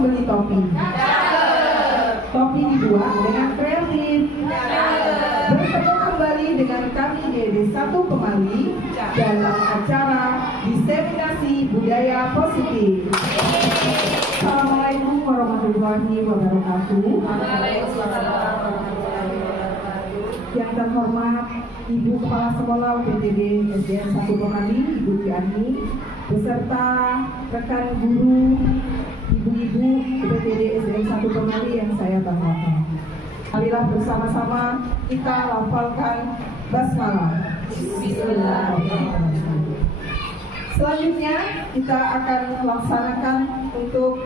membeli topi? Topi dibuat dengan kreatif. Bertemu kembali dengan kami di DD1 Pemali dalam acara Diseminasi Budaya Positif. Assalamualaikum warahmatullahi wabarakatuh. Yang terhormat Ibu Kepala Sekolah UPTD SDN 1 Pemali, Ibu Ciani, beserta rekan guru, ibu-ibu UPTD SDN 1 Pemali yang saya banggakan. Marilah bersama-sama kita lafalkan basmalah. Bismillahirrahmanirrahim. Selanjutnya kita akan laksanakan untuk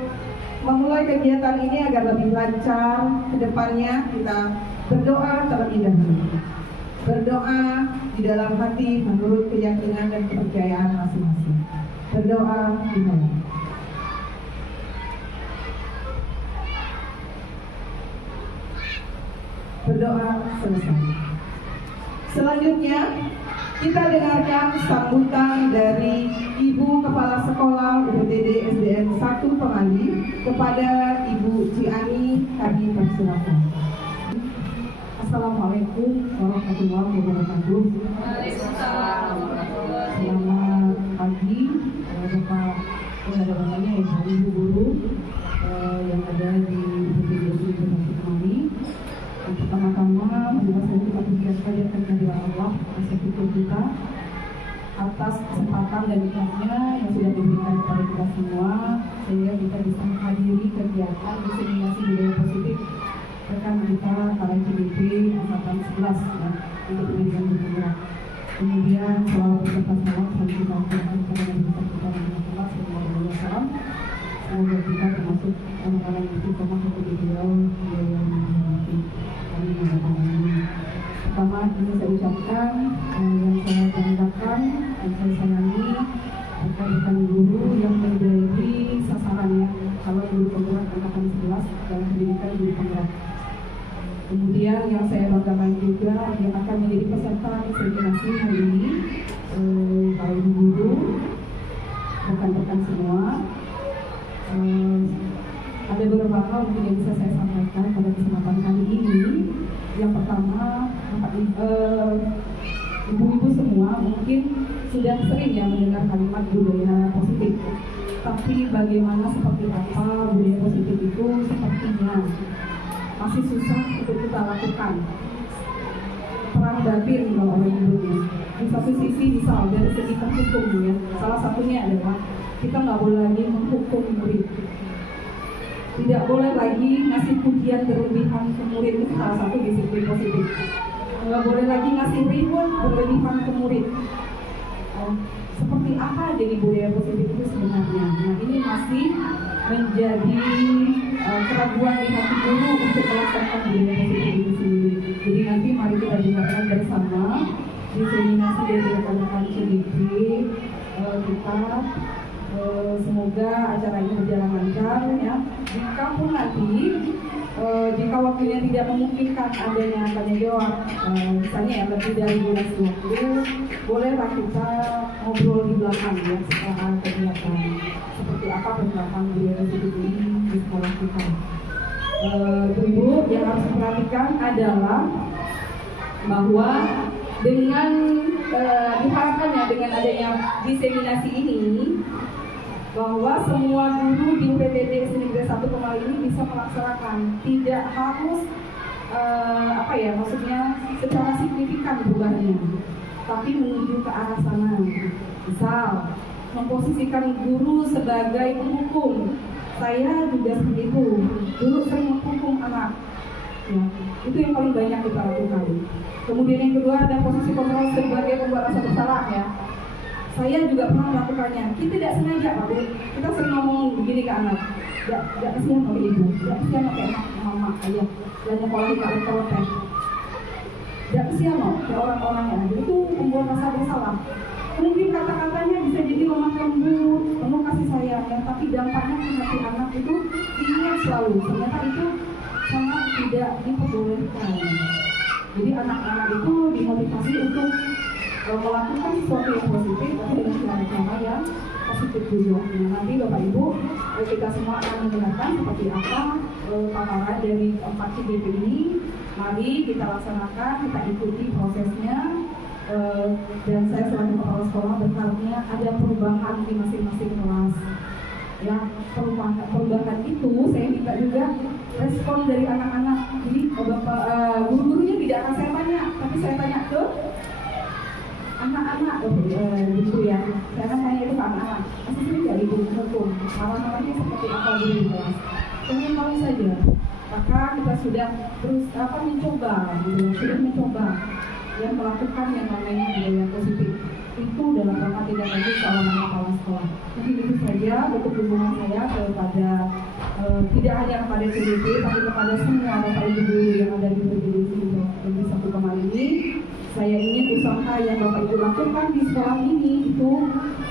memulai kegiatan ini agar lebih lancar ke depannya. Kita berdoa terlebih dahulu. Berdoa di dalam hati menurut keyakinan dan kepercayaan masing-masing. Berdoa dimulai. Berdoa selesai. Selanjutnya kita dengarkan sambutan dari Ibu Kepala Sekolah UPTD SDN 1 Pemali kepada Ibu Ciani. Kami persilakan. Assalamualaikum warahmatullahi wabarakatuh. Selamat pagi Bapak yang ada namanya Ibu guru yang ada di UPTD SDN 1 Pemali. Pertama-tama, saya kita panjatkan kehadiran Allah atas syukur kita atas kesempatan dan nikmatnya yang sudah diberikan kepada kita semua, sehingga kita bisa menghadiri kegiatan diseminasi budaya positif rekan kita KLCDP angkatan 11 ya, untuk pendidikan bergerak. Kemudian selalu beserta salam sampai kita akhirkan kepada Nabi kita Muhammad SAW. Semoga kita termasuk orang-orang yang istiqomah untuk beliau yang menghormati. Pertama ini saya ucapkan yang saya banggakan dan saya sayangi rekan-rekan guru yang menjadi sasarannya kalau guru penggerak angkatan 11 dalam pendidikan guru penggerak. Kemudian yang saya banggakan juga yang akan menjadi peserta diseminasi hari ini para guru, rekan-rekan semua. Ada beberapa hal mungkin yang bisa saya sampaikan pada kesempatan kali ini. Yang pertama, ibu-ibu semua mungkin sudah sering ya mendengar kalimat budaya positif. Tapi bagaimana seperti apa budaya positif itu sepertinya masih susah untuk kita lakukan. Perang batin kalau orang menyebutnya. Di satu sisi misal dari segi hukum ya, salah satunya adalah kita nggak boleh lagi menghukum murid. Tidak boleh lagi ngasih pujian berlebihan ke murid, itu salah satu disiplin positif. Nggak boleh lagi ngasih reward berlebihan ke murid. Seperti apa jadi budaya positif itu sebenarnya? Nah ini masih menjadi keraguan di hati guru untuk melaksanakan budaya positif itu sendiri. Jadi nanti mari kita dengarkan bersama diseminasi dari rekan-rekan CDP kita. Semoga acara ini berjalan lancar ya. Jika pun nanti jika waktunya tidak memungkinkan adanya tanya jawab, misalnya ya lebih dari durasi waktu, bolehlah kita ngobrol di belakang ya setelah kegiatan seperti apa penerapan budaya positif ini di sekolah kita. Ibu yang harus diperhatikan adalah bahwa dengan diharapkan ya dengan adanya diseminasi ini bahwa semua guru di UPTD SDN 1 Pemali ini bisa melaksanakan, tidak harus maksudnya secara signifikan berubahnya, tapi menuju ke arah sana. Misal memposisikan guru sebagai penghukum, saya juga seperti itu, dulu sering menghukum anak ya, itu yang paling banyak kita lakukan. Kemudian yang kedua ada posisi kontrol sebagai pembuat rasa bersalah ya. Saya juga pernah melakukannya. Kita tidak sengaja, Pak Bu. Kita sering ngomong begini ke anak. Gak kesian oleh ibu, gak kesian oleh mama, ayah. Dan nyekolah di kalau teh. Gak kesian loh, kayak orang-orang yang ada itu membuat rasa bersalah. Mungkin kata-katanya bisa jadi lemah lembut, penuh kasih sayang, tapi dampaknya ke hati anak itu diingat selalu. Ternyata itu sangat tidak diperbolehkan. Jadi anak-anak itu dimotivasi untuk melakukan sesuatu yang positif tapi dengan cara-cara yang positif juga. Nah, nanti Bapak Ibu kita semua akan mendengarkan seperti apa paparan dari 4 CGP ini. Mari kita laksanakan, kita ikuti prosesnya. Dan saya selaku kepala sekolah berharapnya ada perubahan di masing-masing kelas. Ya, perubahan itu saya minta juga respon dari anak-anak. Jadi guru-gurunya tidak akan saya tanya, tapi saya tanya ke anak-anak gitu ya. Saya akan tanya itu ke anak-anak. Masih sering nggak ibu hukum? Marah-marahnya seperti apa di kelas? Pengen tahu saja. Maka kita sudah terus mencoba, gitu, sudah mencoba yang melakukan yang namanya budaya positif itu dalam rangka tidak lagi soal nama kepala sekolah. Jadi itu saja bentuk dukungan saya kepada tidak hanya kepada CGP tapi kepada semua Bapak Ibu guru yang ada di PPDC satu kemarin ini. Saya ingin usaha yang Bapak Ibu lakukan di sekolah ini itu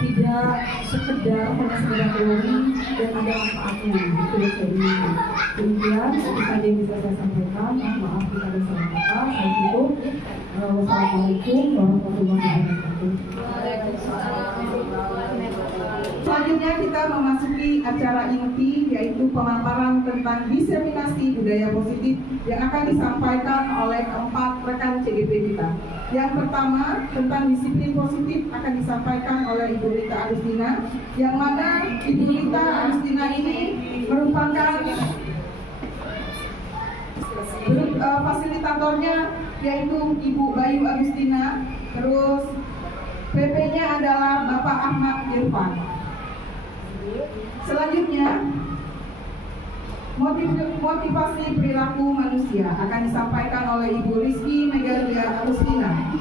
tidak hanya sekedar teori dan ada manfaatnya. Itu yang saya ingin. Demikian itu saja yang bisa saya sampaikan. Maaf jika ada salah kata. Saya tutup. Wassalamualaikum warahmatullahi wabarakatuh. Selanjutnya kita memasuki acara inti yaitu pemaparan tentang diseminasi budaya positif yang akan disampaikan oleh 4 rekan CGP kita. Yang pertama tentang disiplin positif akan disampaikan oleh Ibu Rita Agustina, yang mana Ibu Rita Agustina ini merupakan fasilitatornya yaitu Ibu Bayu Agustina, terus PP-nya adalah Bapak Ahmad Irfan. Selanjutnya motivasi perilaku manusia akan disampaikan oleh Ibu Rizky Megalia Agustina.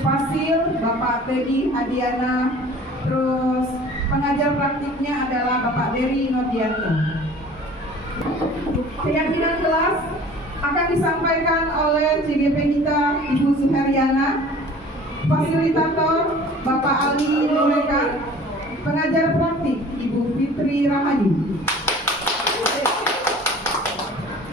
Fasil Bapak Teddy Adiana, terus pengajar praktiknya adalah Bapak Dery Nodianto. Keyakinan kelas akan disampaikan oleh CGP kita Ibu Suheryana. Fasilitator Bapak Ali Nureka. Pengajar praktik Ibu Fitri Rahadi.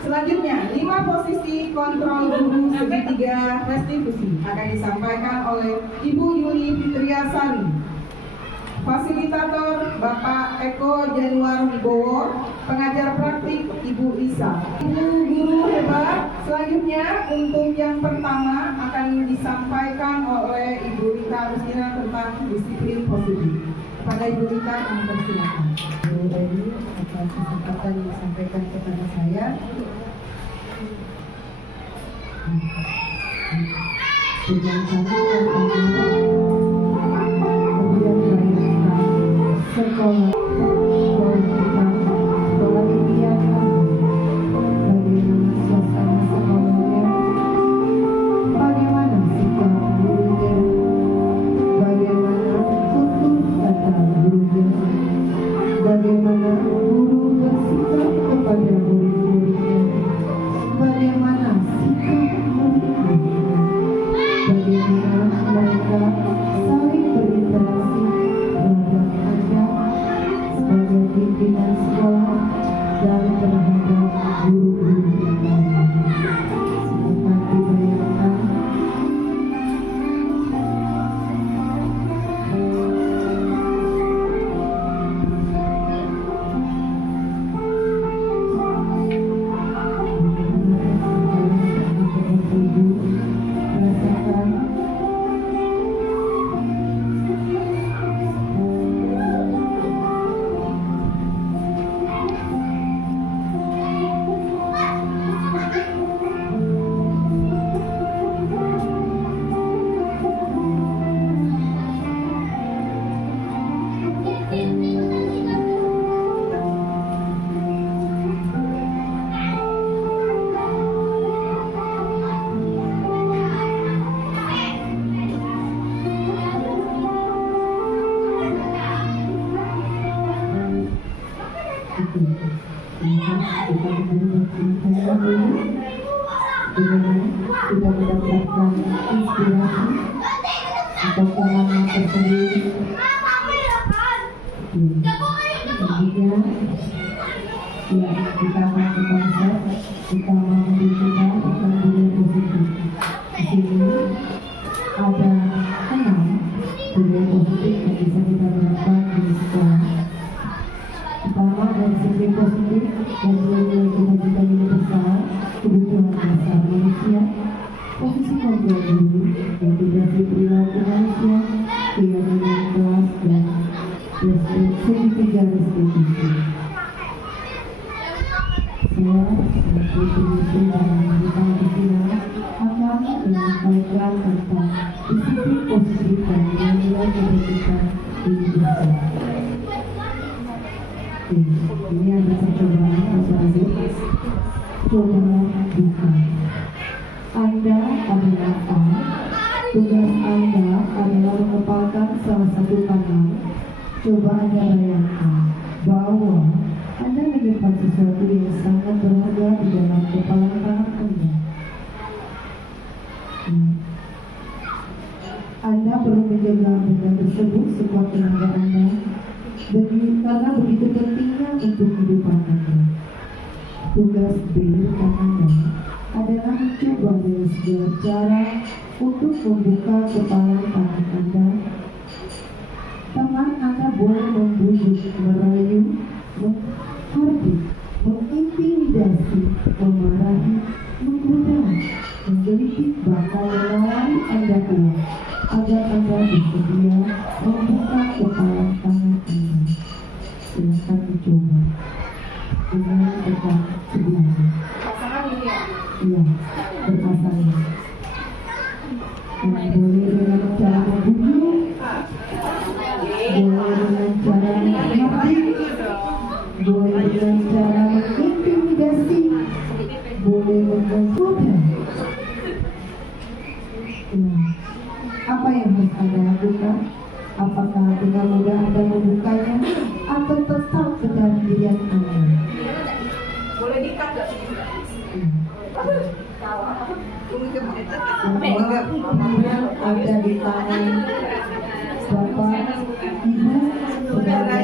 Selanjutnya 5 posisi kontrol guru segitiga restitusi akan disampaikan oleh Ibu Yuli Fitriasari. Fasilitator Bapak Eko Januar Wibowo. Pengajar praktik Ibu Isa. Ibu guru hebat. Selanjutnya untuk yang pertama akan disampaikan oleh Ibu Rita Agustina tentang disiplin positif. Kepada Ibu Rita, kami persilakan. Dari atas kesempatan yang disampaikan kepada saya. Dengan kami yang kemudian melanjutkan sekolah impian bagaimana suasana sekolahnya, bagaimana sikap gurunya, bagaimana tutur kata gurunya, bagaimana guru bersikap kepada murid-muridnya, bagaimana sikap murid-muridnya, bagaimana mereka saling berinteraksi terhadap Anda sebagai pimpinan sekolah dan terhadap guru-guru yang lain. Seperti dibayangkan, sudah mendapatkan inspirasi atau pengalaman tersendiri. Kemudian ya kita masuk konsep, kita membutuhkan tentang budaya positif. Di sini ada disiplin positif dan nilai-nilai cita-cita universal kebutuhan dasar manusia, posisi kontrol diri, integrasi perilaku manusia, keyakinan kelas dan segitiga restitusi. Saya sebagai pemimpin dan anggota pimpinan akan menyampaikan tentang disiplin positif dan nilai-nilai cita-cita universal. Ini ada percobaan tersebut. Coba buka. Anda adalah A. Tugas Anda adalah mengepalkan salah satu tangan. Coba Anda bayangkan bahwa Anda menyimpan sesuatu yang sangat berharga di dalam kepala tangan Anda. Anda perlu menjaga benda tersebut sekuat tenaga Anda. Karena begitu pentingnya untuk kehidupan Anda. Tugas B rekan Anda adalah mencoba dengan segala cara untuk membuka kepala tangan Anda. Tangan Anda boleh membujuk, merayu, menghardik, mengintimidasi, memarahi, menggoda, menggelitik, bahkan menawari Anda keluar agar Anda bersedia membuka kepala tangan Anda. Silakan dicoba dengan tekan sebelumnya. Pasangan ini ya. Iya, berpasangan. Boleh dengan cara membunuh, boleh dengan cara menghardik, boleh dengan cara mengintimidasi, boleh menggoda. Apa yang harus Anda lakukan? Apakah dengan mudah Anda membukanya atau tetap kedirian Anda? Boleh dikat nggak? Kemudian ada di tangan Bapak, Ibu, Saudara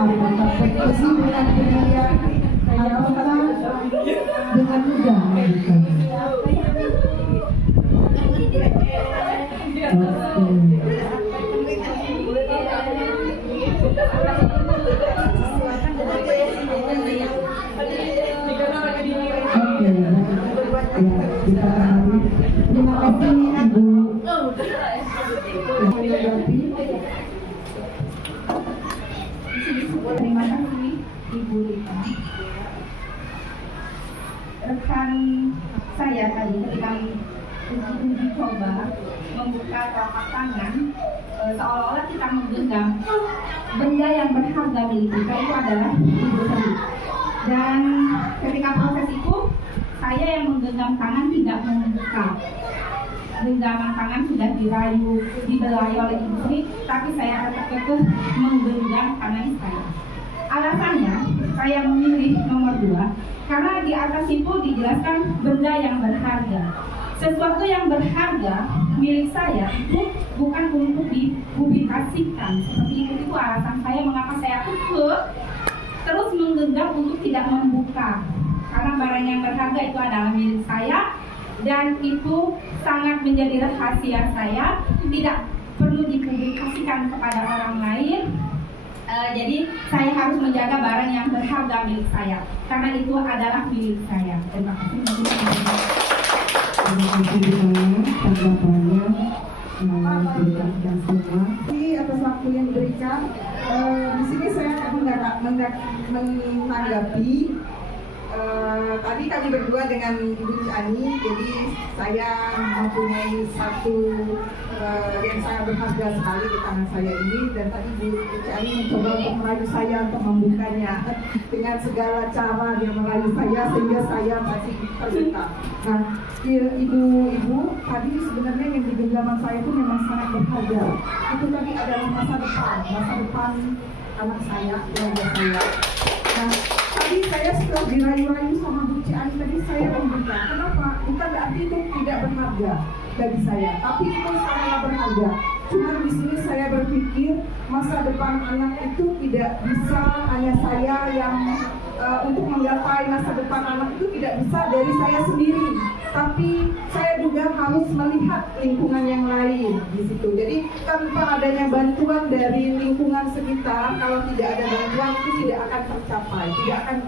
apakah berkesi dengan pendirian ataukah dengan mudah melakukannya? Terima kasih Ibu. Terima kasih Ibu Rita. Rekan saya tadi ketika uji coba membuka telapak tangan, seolah-olah kita menggenggam benda yang berharga milik kita, itu adalah ibu sendiri. Dan ketika proses itu saya yang menggenggam tangan tidak membuka. Genggaman tangan sudah dirayu, dibelai oleh istri, tapi saya tetap kekeh menggenggam tangan saya. Alasannya saya memilih nomor 2 karena di atas itu dijelaskan benda yang berharga. Sesuatu yang berharga milik saya itu bukan untuk dipublikasikan. Seperti itu alasan saya mengapa saya kekeh terus menggenggam untuk tidak membuka. Karena barang yang berharga itu adalah milik saya dan itu sangat menjadi rahasia saya, tidak perlu dipublikasikan kepada orang lain. Jadi saya harus menjaga barang yang berharga milik saya karena itu adalah milik saya. Terima kasih. Terima kasih Atas waktu yang diberikan. Di sini saya akan menanggapi. Tadi kami berdua dengan Ibu Ciani, jadi saya mempunyai satu yang sangat berharga sekali di tangan saya ini, dan tadi Ibu Ciani mencoba untuk merayu saya untuk membukanya dengan segala cara dia merayu saya sehingga saya masih terbuka. Nah, ibu tadi sebenarnya yang di genggaman saya itu memang sangat berharga. Itu tadi adalah masa depan anak saya, keluarga saya. Nah, tadi saya setelah dirayu-rayu sama Bu Ciani tadi saya membuka. Kenapa? Bukan berarti itu tidak berharga bagi saya, tapi itu sangat berharga. Cuma di sini saya berpikir masa depan anak itu tidak bisa hanya saya yang untuk menggapai masa depan anak itu tidak bisa dari saya sendiri. tapi saya juga harus melihat lingkungan yang lain di situ. Jadi tanpa adanya bantuan dari lingkungan sekitar, kalau tidak ada bantuan itu tidak akan tercapai, tidak akan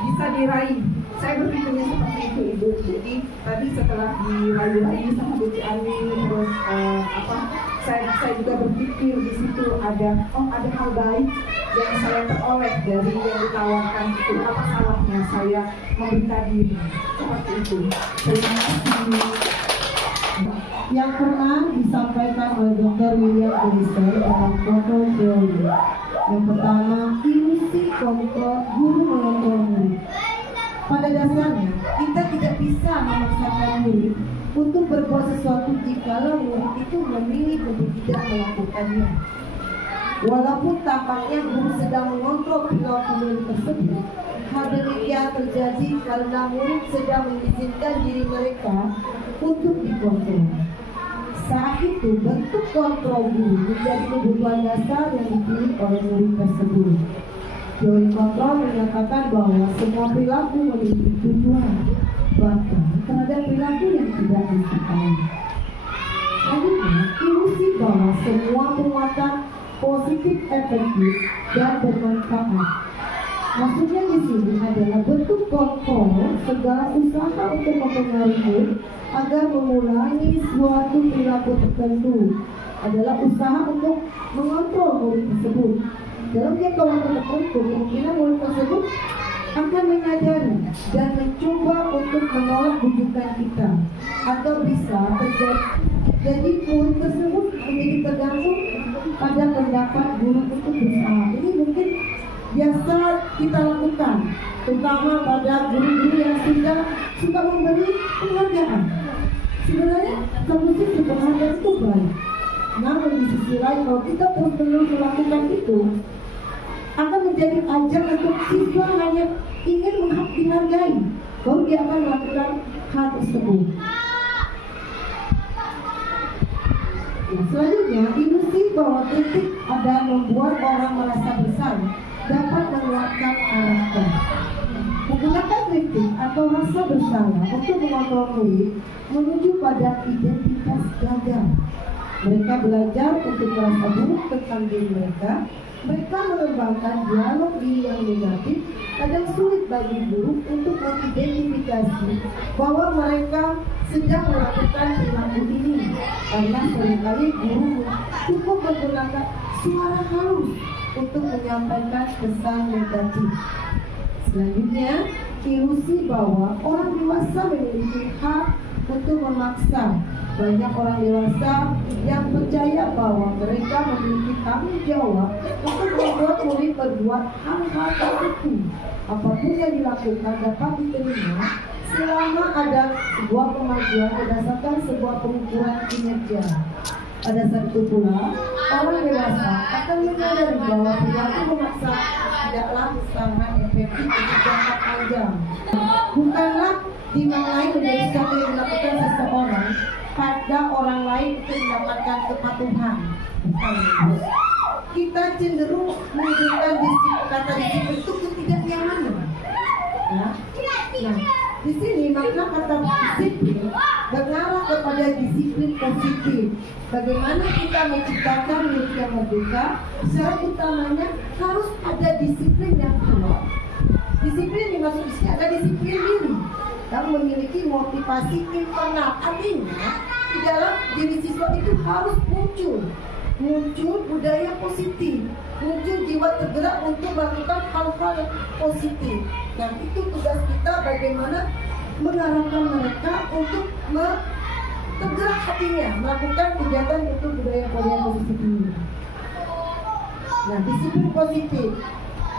bisa diraih. Saya berpikirnya seperti itu, Ibu. Jadi tadi setelah dirayu-rayu sama Bu Ciani, terus saya juga berpikir di situ ada hal baik yang saya peroleh dari yang ditawarkan itu. Apa salahnya saya membuka diri seperti itu? Terima kasih. Yang pernah disampaikan oleh Dr. William Oliver dalam kontrol teori. Yang pertama, ilusi kontrol guru mengontrol murid. Pada dasarnya, kita tidak bisa memaksakan murid untuk berbuat sesuatu jikalau murid itu memilih untuk tidak melakukannya. Walaupun tampaknya guru sedang mengontrol perilaku murid tersebut, hal demikian terjadi karena murid sedang mengizinkan diri mereka untuk dikontrol. Saat itu, bentuk kontrol guru menjadi kebutuhan dasar yang dipilih oleh murid tersebut. Teori kontrol menyatakan bahwa semua perilaku memiliki tujuan, bahkan terhadap perilaku yang tidak disukai. Selanjutnya, ilusi bahwa semua penguatan positif efektif dan bermanfaat. Maksudnya di sini adalah bentuk kontrol segala usaha untuk mempengaruhi agar mengulangi suatu perilaku tertentu adalah usaha untuk mengontrol murid tersebut. Dalam jangka waktu tertentu, kemungkinan murid tersebut akan menyadari dan mencoba untuk menolak bujukan kita, atau bisa terjadi murid tersebut menjadi tergantung pada pendapat guru untuk berusaha. Ini mungkin biasa kita lakukan, terutama pada guru-guru yang suka memberi penghargaan. Sebenarnya satu sisi penghargaan itu baik, namun di sisi lain kalau kita terus-menerus melakukan itu akan menjadi ajang untuk siswa hanya ingin dihargai, baru dia akan melakukan hal tersebut. Selanjutnya, ilusi bahwa kritik ada membuat orang merasa bersalah dapat menguatkan karakter. Menggunakan kritik atau rasa bersalah untuk mengontrol murid menuju pada identitas gagal. Mereka belajar untuk merasa buruk tentang diri mereka. Mereka mengembangkan dialog diri yang negatif. Kadang sulit bagi guru untuk mengidentifikasi bahwa mereka sedang melakukan perilaku ini, karena seringkali guru cukup menggunakan suara halus untuk menyampaikan pesan negatif. Selanjutnya, ilusi bahwa orang dewasa memiliki hak untuk memaksa. Banyak orang dewasa yang percaya bahwa mereka memiliki tanggung jawab untuk membuat murid berbuat hal-hal tertentu. Apapun yang dilakukan dapat diterima selama ada sebuah kemajuan berdasarkan sebuah pengukuran kinerja. Pada saat itu pula, orang dewasa akan menyadari bahwa perilaku memaksa tidaklah sangat efektif untuk jangka panjang. Bukanlah dimaknai menjadi sesuatu yang dilakukan seseorang pada orang lain untuk mendapatkan kepatuhan. Kita cenderung menunjukkan kata disiplin itu ketidaknyamanan. Nah, di sini makna kata disiplin mengarah kepada disiplin positif. Bagaimana kita menciptakan murid yang merdeka? Syarat utamanya harus ada disiplin yang kuat. Disiplin dimaksud di sini ada disiplin diri dan memiliki motivasi internal. Artinya di dalam diri siswa itu harus muncul budaya positif, muncul jiwa tergerak untuk melakukan hal-hal yang positif. Nah, itu tugas kita bagaimana mengarahkan mereka untuk tergerak hatinya melakukan kegiatan untuk budaya positif ini. Nah, disiplin positif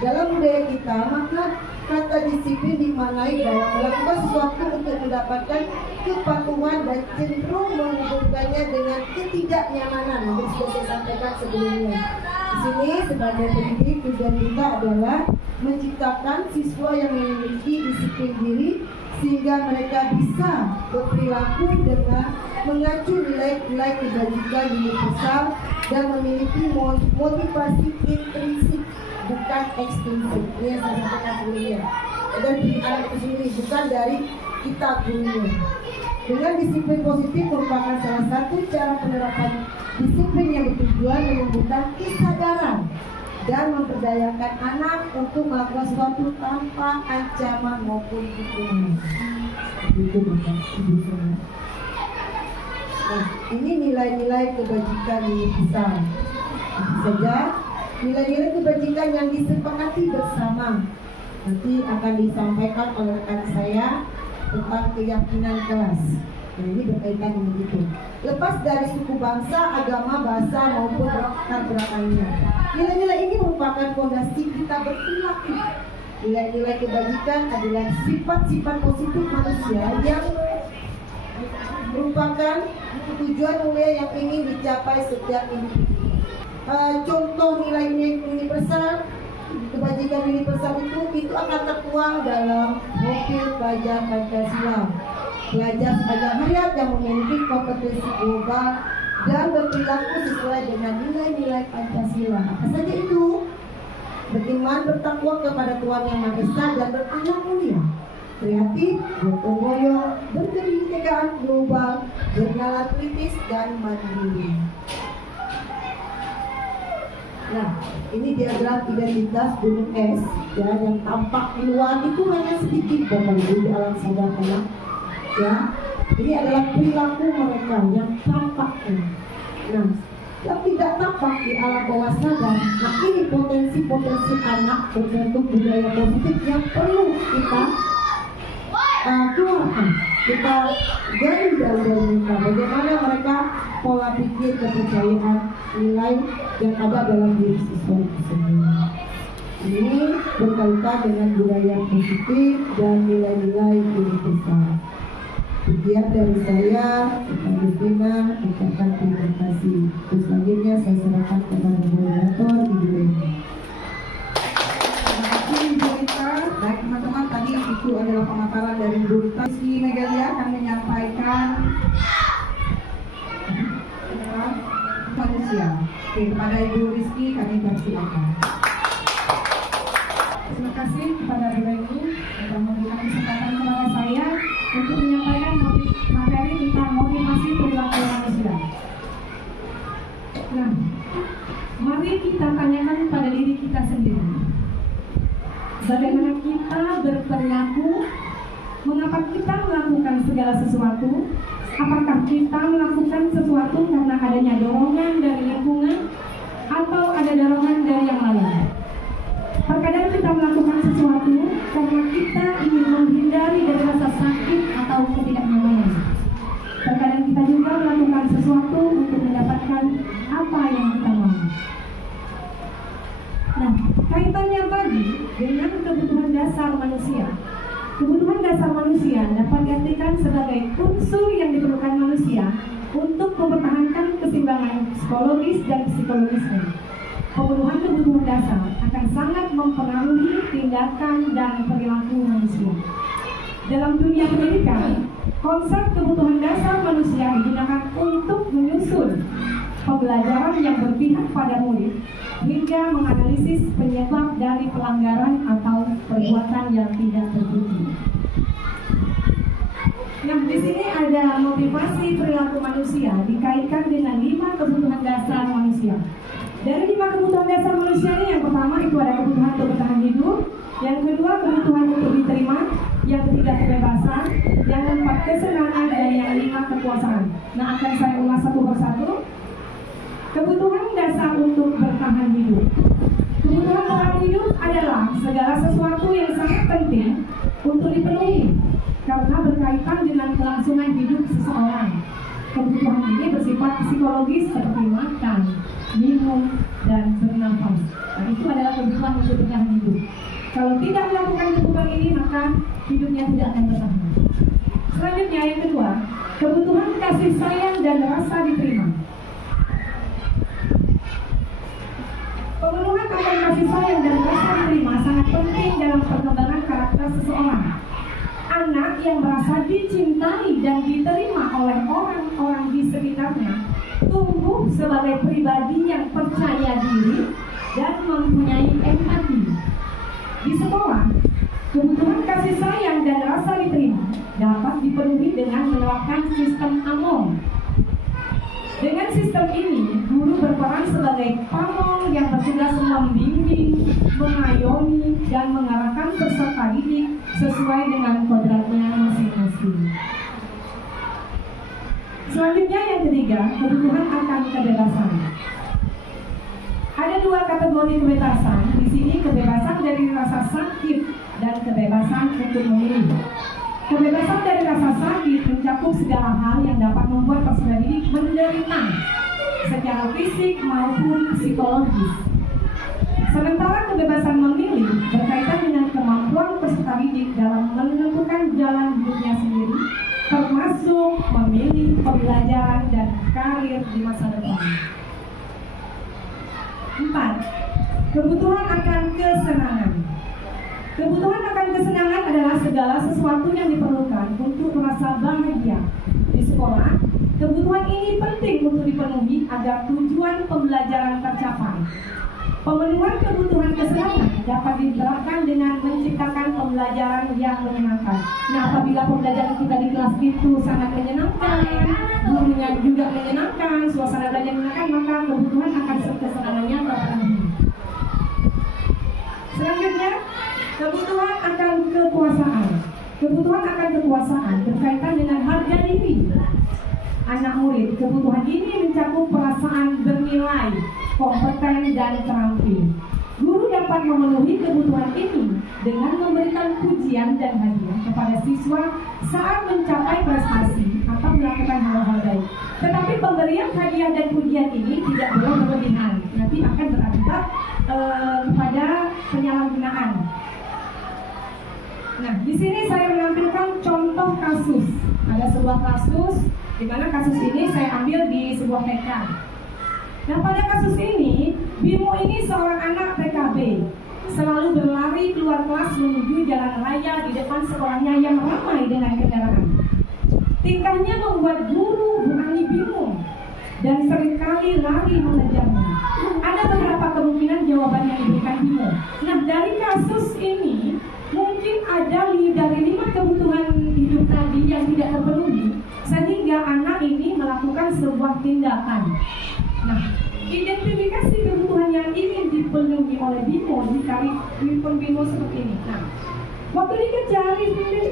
dalam budaya kita, maka kata disiplin dimaknai dalam melakukan sesuatu untuk mendapatkan kepatuhan dan cenderung menghubungkannya dengan ketidaknyamanan. Yang sudah saya sampaikan sebelumnya. Di sini sebagai pendidik tujuan kita adalah menciptakan siswa yang memiliki disiplin diri sehingga mereka bisa berperilaku dengan mengacu nilai-nilai kebajikan universal dan memiliki motivasi intrinsik bukan ekstrinsik. Ini yang saya sampaikan sebelumnya. Dan anak itu sendiri bukan dari kita gurunya. Dengan disiplin positif merupakan salah satu cara penerapan disiplin yang bertujuan menumbuhkan kesadaran dan memperdayakan anak untuk melakukan sesuatu tanpa ancaman maupun hukuman. Itu bukan ibu saya. Nah, ini nilai-nilai kebajikan ini besar. Saja nilai-nilai kebajikan yang disepakati bersama nanti akan disampaikan oleh rekan saya tentang keyakinan kelas. Nah, ini berkaitan dengan itu. Lepas dari suku bangsa, agama, bahasa maupun latar belakangnya, nilai-nilai ini merupakan fondasi kita berperilaku. Nilai-nilai kebajikan adalah sifat-sifat positif manusia yang merupakan tujuan mulia yang ingin dicapai setiap individu. Contoh nilai-nilai universal, kebajikan universal itu akan tertuang dalam profil pelajar Pancasila. Pelajar sepanjang hayat yang memiliki kompetensi global dan berperilaku sesuai dengan nilai-nilai Pancasila. Apa saja itu? Beriman, bertakwa kepada Tuhan Yang Maha Esa dan berakhlak mulia, kreatif, gotong royong, berkebinekaan global, bernalar kritis dan mandiri. Nah, ini diagram identitas gunung es, ya, yang tampak di luar itu hanya sedikit Bapak Ibu di alam sadar anak. Ya, ini adalah perilaku mereka yang tampak. Nah, yang tidak tampak di alam bawah sadar. Nah, ini potensi-potensi anak berbentuk budaya positif yang perlu kita keluarkan. Kita gali dari mereka. Bagaimana mereka pola pikir, kepercayaan, nilai yang ada dalam diri siswa tersebut. Ini berkaitan dengan budaya positif dan nilai-nilai universal. Sekian dari saya, kepada Vina, ucapkan terima kasih. Terus selanjutnya saya serahkan kepada moderator Ibu Leni. Terima kasih Ibu Rita. Baik teman-teman, tadi itu adalah pemaparan dari Ibu Rita. Rizky Megalia akan menyampaikan manusia. Oke, kepada Ibu Rizky kami persilakan. Terima kasih kepada Bu Leni yang memberikan kesempatan kepada saya untuk menyampaikan materi tentang motivasi perilaku manusia. Nah, mari kita tanyakan pada diri kita sendiri. Bagaimana kita berperilaku? Mengapa kita melakukan segala sesuatu? Apakah kita melakukan sesuatu karena adanya dorongan dari lingkungan atau ada dorongan dari yang lain? Terkadang kita melakukan sesuatu karena kita ingin menghindari dari rasa sakit atau ketidaknyamanan. Terkadang kita juga melakukan sesuatu untuk mendapatkan apa yang kita mau. Nah, kaitannya tadi dengan kebutuhan dasar manusia. Kebutuhan dasar manusia dapat diartikan sebagai unsur yang diperlukan manusia untuk mempertahankan keseimbangan psikologis dan psikologisnya. Pemenuhan kebutuhan dasar akan sangat mempengaruhi tindakan dan perilaku manusia. Dalam dunia pendidikan, konsep kebutuhan dasar manusia digunakan untuk menyusun pembelajaran yang berpihak pada murid hingga menganalisis penyebab dari pelanggaran atau perbuatan yang tidak terpuji. Nah, di sini ada motivasi perilaku manusia dikaitkan dengan 5 kebutuhan dasar manusia. Dari 5 kebutuhan dasar manusia ini, yang pertama itu ada kebutuhan untuk bertahan hidup, yang kedua kebutuhan untuk diterima, yang ketiga kebebasan, yang keempat kesenangan, dan yang 5 kekuasaan. Nah, akan saya ulas satu persatu. Kebutuhan dasar untuk bertahan hidup. Kebutuhan bertahan hidup adalah segala sesuatu yang sangat penting untuk dipenuhi karena berkaitan dengan kelangsungan hidup seseorang. Kebutuhan ini bersifat psikologis seperti makan, minum, dan bernafas. Nah, itu adalah kebutuhan untuk bertahan hidup. Kalau tidak melakukan kebutuhan ini, maka hidupnya tidak akan bertahan. Selanjutnya yang kedua, kebutuhan kasih sayang dan rasa diterima. Pemenuhan akan kasih sayang dan rasa diterima sangat penting dalam perkembangan karakter seseorang. Anak yang merasa dicintai dan diterima oleh orang-orang di sekitarnya tumbuh sebagai pribadi yang percaya diri dan mempunyai empati. Di sekolah, Kebutuhan kasih sayang dan rasa diterima dapat dipenuhi dengan menerapkan sistem AMOM. Dengan sistem ini, guru berperan sebagai pamong yang bertugas membimbing, mengayomi, dan mengarahkan peserta didik sesuai dengan kodratnya masing-masing. Selanjutnya yang ketiga, kebutuhan akan kebebasan. Ada dua kategori kebebasan. Di sini kebebasan dari rasa sakit dan kebebasan untuk memilih. Kebebasan dari rasa sakit mencakup segala hal yang dapat membuat peserta didik menderita secara fisik maupun psikologis. Sementara kebebasan memilih berkaitan dengan kemampuan peserta didik dalam menentukan jalan hidupnya sendiri, termasuk memilih pembelajaran dan karir di masa depan. 4. Kebutuhan akan kesenangan. Kebutuhan akan kesenangan adalah segala sesuatu yang diperlukan untuk merasa bahagia. Di sekolah, kebutuhan ini penting untuk dipenuhi agar tujuan pembelajaran tercapai. Pemenuhan kebutuhan kesenangan dapat diterapkan dengan menciptakan pembelajaran yang menyenangkan. Nah, apabila pembelajaran kita di kelas itu sangat menyenangkan, gurunya juga menyenangkan, suasana belajar menyenangkan, maka kebutuhan akan kesenangannya terpenuhi. Selanjutnya, kebutuhan akan kekuasaan. Kebutuhan akan kekuasaan berkaitan dengan harga diri anak murid. Kebutuhan ini mencakup perasaan bernilai, kompeten, dan terampil. Guru dapat memenuhi kebutuhan ini dengan memberikan pujian dan hadiah kepada siswa saat mencapai prestasi atau melakukan hal-hal baik. Tetapi pemberian hadiah dan pujian ini tidak boleh berlebihan, nanti akan berakibat kepada penyalahgunaan. Nah, di sini saya menampilkan contoh kasus. Ada sebuah kasus di mana kasus ini saya ambil di sebuah TK. Nah, pada kasus ini, Bimo ini seorang anak PKB, selalu berlari keluar kelas menuju jalan raya di depan sekolahnya yang ramai dengan kendaraan. Tingkahnya membuat guru berani bingung dan seringkali lari mengejarnya. Ada beberapa kemungkinan jawaban yang diberikan Bimo. Nah, dari kasus ini mungkin ada dari 5 kebutuhan hidup tadi yang tidak terpenuhi, sehingga anak ini melakukan sebuah tindakan. Nah, identifikasi kebutuhan yang ingin dipenuhi oleh Bimo dicari Bimo seperti ini. Nah, waktu dikejar,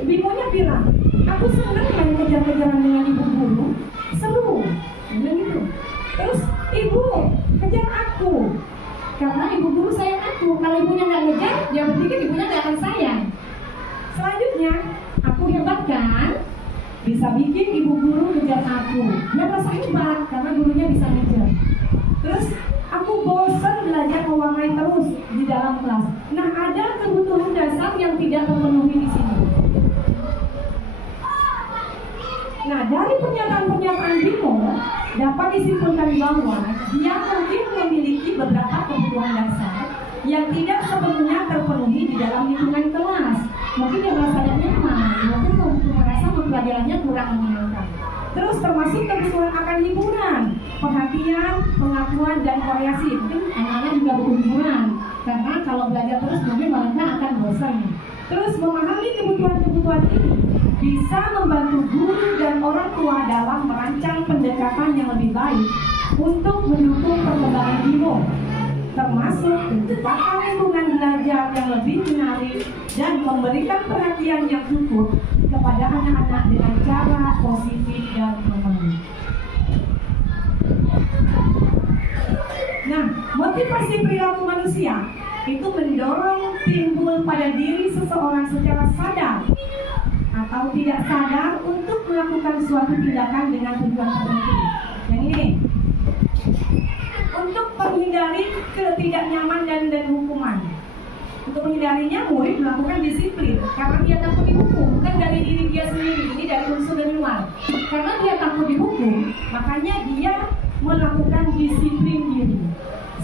Bimonya bilang, aku senang main kejar-kejaran dengan ibu guru, seru, bilang gitu. Terus ibu kejar aku, karena ibu guru sayang aku. Kalau ibunya nggak ngejar, dia berpikir ibunya nggak akan sayang. Selanjutnya, aku hebat kan, bisa bikin ibu guru ngejar aku. Dia merasa hebat karena gurunya bisa ngejar. Terus aku bosan belajar mewarnai terus di dalam kelas. Nah, ada kebutuhan dasar yang tidak terpenuhi di sini. Nah, dari pernyataan-pernyataan Bimo dapat disimpulkan bahwa dia mungkin memiliki beberapa kebutuhan dasar yang tidak sepenuhnya terpenuhi di dalam lingkungan kelas. Mungkin dia merasa tidak nyaman, mungkin merasa pembelajarannya kurang menyenangkan. Terus termasuk kebutuhan akan hiburan, perhatian, pengakuan, dan variasi. Mungkin anak-anak juga butuh hiburan, karena kalau belajar terus mungkin mereka akan bosan. Terus memahami kebutuhan-kebutuhan ini bisa membantu guru dan orang tua dalam merancang pendekatan yang lebih baik untuk mendukung perkembangan Bimo, termasuk menciptakan lingkungan belajar yang lebih menarik dan memberikan perhatian yang cukup kepada anak-anak dengan cara positif dan memahami. Nah, motivasi perilaku manusia itu mendorong timbul pada diri seseorang secara sadar atau tidak sadar untuk melakukan suatu tindakan dengan tujuan tertentu. Yang ini, untuk menghindari ketidaknyaman dan hukuman. Untuk menghindarinya, murid melakukan disiplin karena dia takut dihukum, bukan dari diri dia sendiri, ini dari unsur dari luar. Karena dia takut dihukum, makanya dia melakukan disiplin diri.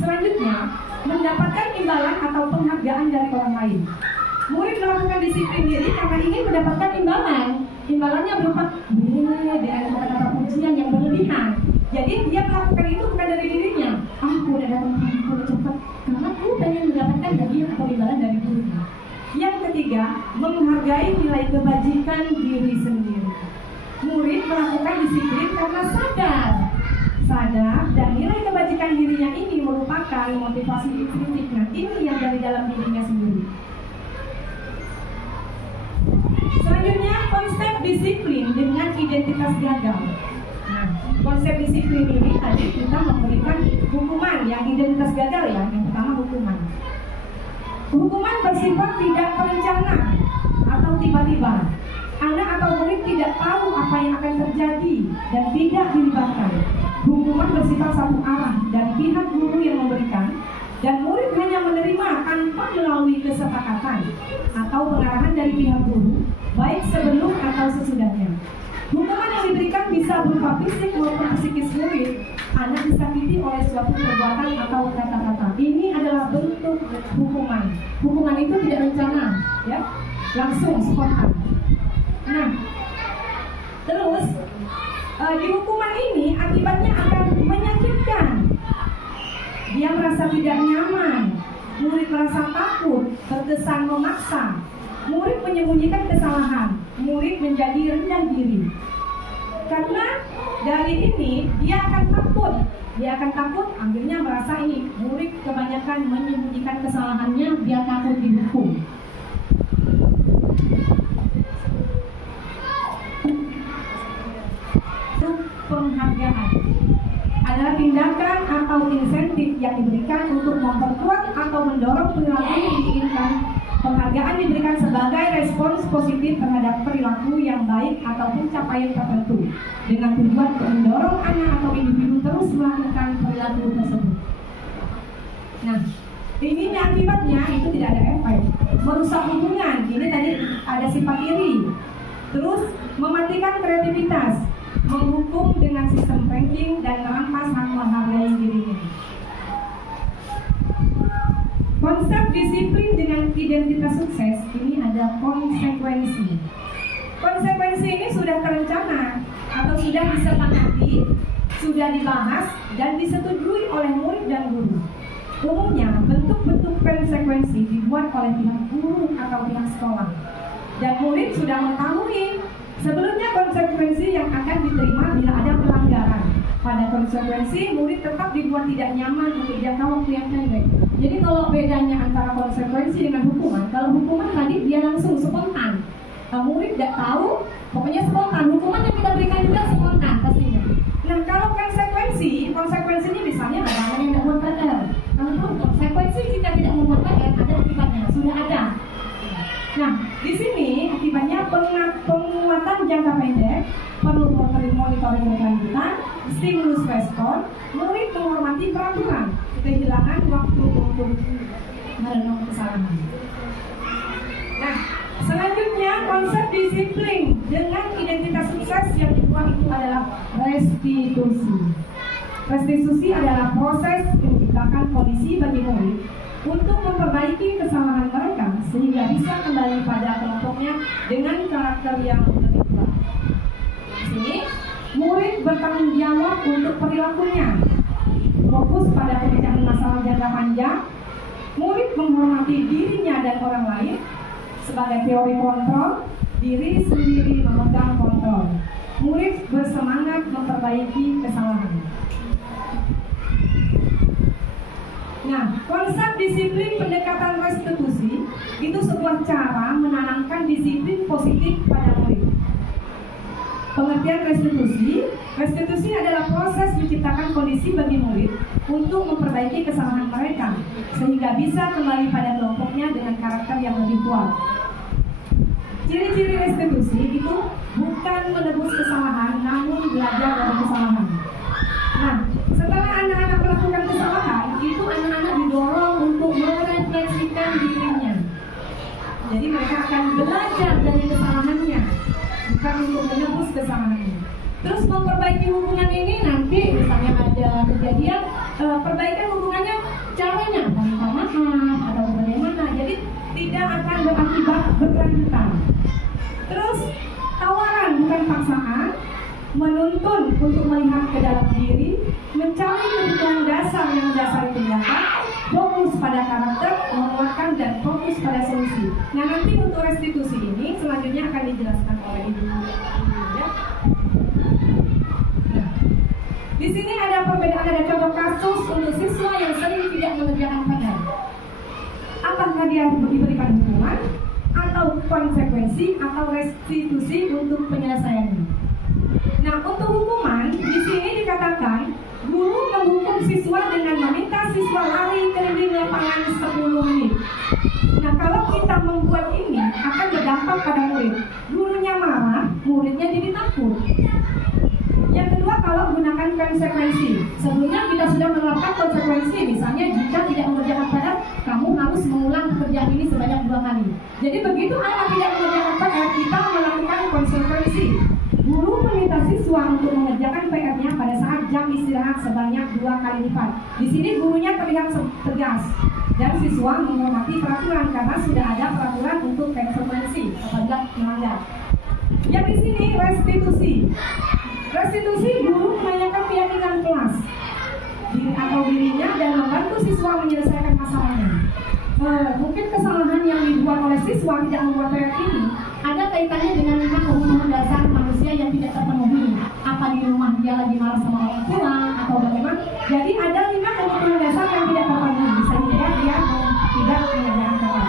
Selanjutnya, mendapatkan imbalan atau penghargaan dari orang lain. Murid melakukan disiplin diri karena ingin mendapatkan imbalan. Imbalannya berupa dengan kata-kata pujian yang berlebihan. Jadi dia melakukan itu bukan dari dirinya. Aku udah dapat cepat karena aku pengen mendapatkan hadiah atau imbalan dari gurunya. Yang ketiga, menghargai nilai kebajikan diri sendiri. Murid melakukan disiplin karena sadar dan nilai kebajikan dirinya ini merupakan motivasi intrinsik. Nah, ini yang dari dalam dirinya sendiri. Selanjutnya, konsep disiplin dengan identitas gagal. Nah, konsep disiplin ini tadi kita memberikan hukuman yang identitas gagal ya. Yang pertama hukuman. Hukuman bersifat tidak terencana atau tiba-tiba. Anak atau murid tidak tahu apa yang akan terjadi dan tidak dilibatkan. Hukuman bersifat satu arah dan pihak guru yang memberikan, dan murid hanya menerima tanpa melalui kesepakatan atau pengarahan dari pihak guru, baik sebelum atau sesudahnya. Hukuman yang diberikan bisa berupa fisik maupun psikis murid. Anak disakiti oleh suatu perbuatan atau kata-kata. Ini adalah bentuk hukuman. Hukuman itu tidak rencana, ya, langsung spontan. Nah, terus di hukuman ini akibatnya akan menyakitkan. Dia merasa tidak nyaman, murid merasa takut, terkesan memaksa, murid menyembunyikan kesalahan, murid menjadi rendah diri. Karena dari ini dia akan takut, akhirnya merasa ini murid kebanyakan menyembunyikan kesalahannya, dia takut dihukum. Penghargaan adalah tindakan atau insentif yang diberikan untuk memperkuat atau mendorong perilaku yang diinginkan. Penghargaan diberikan sebagai respons positif terhadap perilaku yang baik atau pencapaian tertentu dengan tujuan untuk mendorong anak atau individu terus melakukan perilaku tersebut. Nah, ini akibatnya itu tidak ada efek, merusak hubungan. Ini tadi ada sifat iri, terus mematikan kreativitas, menghukum dengan sistem ranking, dan merampas hak menghargai dirinya. Konsep disiplin dengan identitas sukses ini ada konsekuensi. Konsekuensi ini sudah terencana atau sudah disepakati, sudah dibahas dan disetujui oleh murid dan guru. Umumnya bentuk-bentuk konsekuensi dibuat oleh pihak guru atau pihak sekolah, dan murid sudah mengetahui sebelumnya konsekuensi yang akan diterima bila ada pelanggaran. Pada konsekuensi, murid tetap dibuat tidak nyaman untuk jangka waktu yang pendek. Jadi kalau bedanya antara konsekuensi dengan hukuman, kalau hukuman tadi dia langsung spontan, murid tidak tahu, pokoknya spontan. Hukuman yang kita berikan juga spontan pastinya. Nah, kalau konsekuensinya misalnya ada yang tidak membuat PR. Kalau konsekuensi jika tidak membuat PR ada akibatnya, sudah ada. Nah, di sini akibatnya penguatan jangka pendek, perlu monitoring berkelanjutan, stimulus respon, murid menghormati peraturan, kehilangan waktu untuk merenung kesalahan. Nah, selanjutnya konsep disiplin dengan identitas sukses yang kedua itu adalah restitusi. Restitusi adalah proses menciptakan kondisi bagi murid untuk memperbaiki kesalahan mereka sehingga bisa kembali pada kelompoknya dengan karakter yang lebih kuat. Di sini, murid bertanggung jawab untuk perilakunya, fokus pada pemecahan masalah jangka panjang. Murid menghormati dirinya dan orang lain sebagai teori kontrol, diri sendiri memegang kontrol. Murid bersemangat memperbaiki kesalahan. Nah, konsep disiplin pendekatan restitusi itu sebuah cara menanamkan disiplin positif pada murid. Pengertian restitusi adalah proses menciptakan kondisi bagi murid untuk memperbaiki kesalahan mereka sehingga bisa kembali pada kelompoknya dengan karakter yang lebih kuat. Ciri-ciri restitusi itu bukan menebus kesalahan, namun belajar dari kesalahan. Nah, setelah anak-anak melakukan kesalahan, itu anak-anak didorong untuk merefleksikan dirinya. Jadi mereka akan belajar dari kesalahannya, bukan untuk menebus kesalahannya. Terus memperbaiki hubungan ini nanti misalnya ada kejadian, perbaikan hubungannya caranya minta maaf atau bagaimana. Jadi tidak akan berakibat berkelanjutan. Terus tawaran bukan paksaan, menuntun untuk melihat ke dalam diri, mencari kebutuhan dasar yang mendasari tindakan, fokus pada karakter, menguatkan dan fokus pada solusi. Nah, nanti untuk restitusi ini selanjutnya akan dijelaskan oleh Ibu ya. Nah, di sini ada perbedaan, ada contoh kasus untuk siswa yang sering tidak mengerjakan PR. Apakah dia diberikan hukuman atau konsekuensi atau restitusi untuk penyelesaiannya? Nah, untuk hukuman di sini dikatakan guru menghukum siswa dengan meminta siswa lari keliling lapangan 10 menit. Nah, kalau kita membuat ini akan berdampak pada murid. Gurunya marah, muridnya jadi takut. Yang kedua, kalau gunakan konsekuensi. Sebelumnya kita sudah menerapkan konsekuensi. Misalnya, jika tidak mengerjakan PR, kamu harus mengulang pekerjaan ini sebanyak 2 kali. Jadi begitu anak tidak mengerjakan PR, kita melakukan konsekuensi. Guru meminta siswa untuk mengerjakan PR-nya pada saat jam istirahat sebanyak 2 kali lipat. Di sini gurunya terlihat tegas dan siswa menghormati peraturan karena sudah ada peraturan untuk konsekuensi apabila melanggar. Yang di sini restitusi. Restitusi, guru menanyakan keyakinan kelas atau dirinya dan membantu siswa menyelesaikan masalahnya. Mungkin kesalahan yang dibuat oleh siswa tidak membuat PR ini ada kaitannya dengan 5 kebutuhan dasar manusia yang tidak terpenuhi. Apa di rumah dia lagi marah sama orang tua atau bagaimana? Jadi ada 5 kebutuhan dasar yang tidak terpenuhi sehingga dia tidak mengerjakan PR.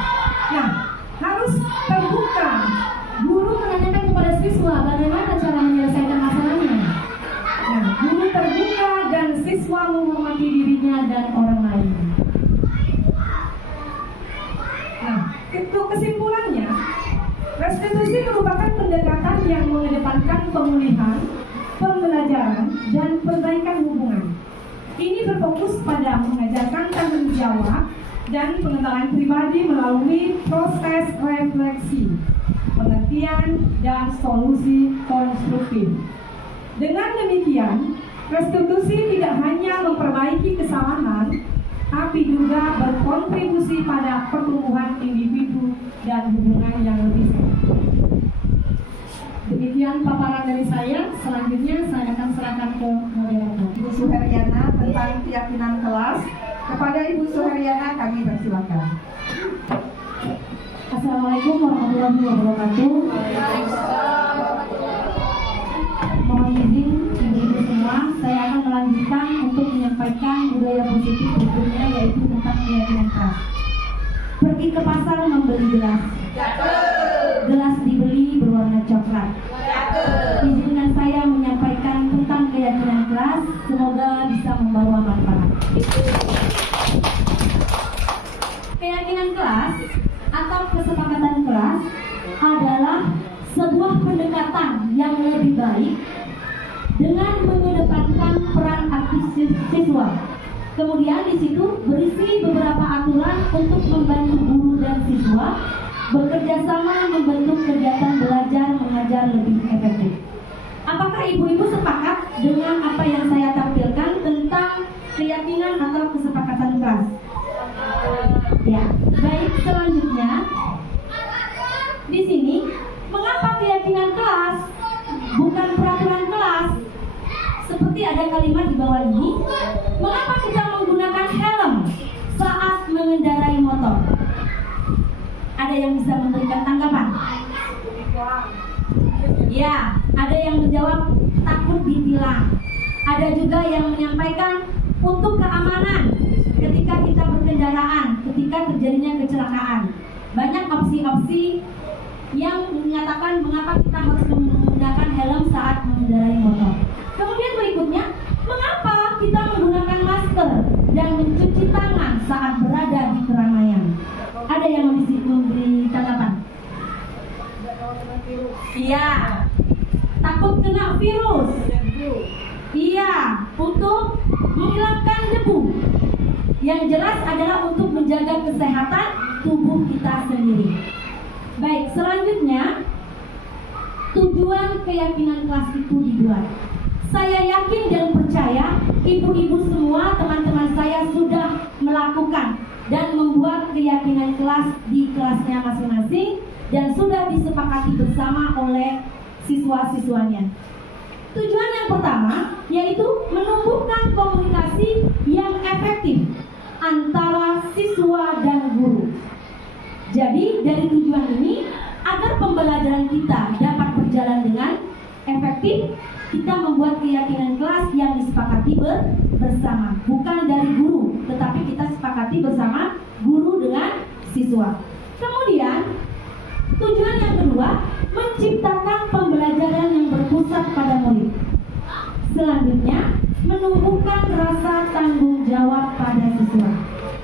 Nah, harus terbuka. Guru menanyakan kepada siswa bagaimana cara menyelesaikan masalahnya. Nah, guru terbuka dan siswa menghormati dirinya dan orang lain. Nah, itu kesimpulannya, restitusi merupakan pendekatan yang mengedepankan pemulihan, pembelajaran, dan perbaikan hubungan. Ini berfokus pada mengajarkan tanggung jawab dan pengembangan pribadi melalui proses refleksi, pengertian, dan solusi konstruktif. Dengan demikian, restitusi tidak hanya memperbaiki kesalahan, tapi juga berkontribusi pada pertumbuhan individu dan hubungan yang lebih sehat. Demikian paparan dari saya. Selanjutnya saya akan serahkan ke moderator. Ibu Suheryana tentang keyakinan kelas. Kepada Ibu Suheryana kami persilakan. Assalamualaikum warahmatullahi wabarakatuh. Mohon izin ibu-ibu semua, saya akan melanjutkan untuk menyampaikan budaya positif berikutnya, yaitu tentang keyakinan kelas. Pergi ke pasar membeli gelas. Gelas dibeli berwarna coklat. Izinkan saya menyampaikan tentang keyakinan kelas, semoga bisa membawa manfaat. Keyakinan kelas atau kesepakatan kelas adalah sebuah pendekatan yang lebih baik dengan mengedepankan peran aktif siswa. Kemudian di situ berisi beberapa aturan untuk membantu guru dan siswa bekerja sama membentuk kegiatan belajar mengajar lebih efektif. Apakah ibu-ibu sepakat dengan apa yang saya tampilkan tentang keyakinan atau kesepakatan kelas? Ya, baik, selanjutnya di sini mengapa keyakinan kelas bukan peraturan kelas? Seperti ada kalimat di bawah ini, mengapa kita menggunakan helm saat mengendarai motor? Ada yang bisa memberikan tanggapan? Ya, ada yang menjawab takut ditilang. Ada juga yang menyampaikan untuk keamanan ketika kita berkendaraan, ketika terjadinya kecelakaan. Banyak opsi-opsi yang menyatakan mengapa kita harus menggunakan helm saat mengendarai motor. Kemudian berikutnya, mengapa kita menggunakan masker dan mencuci tangan saat berada di keramaian? Ada yang memberi tanggapan? Iya, takut kena virus. Iya, untuk menghilangkan debu. Yang jelas adalah untuk menjaga kesehatan tubuh kita sendiri. Baik, selanjutnya tujuan keyakinan kelas itu dibuat. Saya yakin dan percaya ibu-ibu semua, teman-teman saya sudah melakukan dan membuat keyakinan kelas di kelasnya masing-masing dan sudah disepakati bersama oleh siswa-siswanya. Tujuan yang pertama yaitu menumbuhkan komunikasi yang efektif antara siswa dan guru. Jadi dari tujuan ini, agar pembelajaran kita dapat berjalan dengan efektif, kita membuat keyakinan kelas yang disepakati bersama. Bukan dari guru, tetapi kita sepakati bersama guru dengan siswa. Kemudian, tujuan yang kedua, menciptakan pembelajaran yang berpusat pada murid. Selanjutnya, menumbuhkan rasa tanggung jawab pada siswa.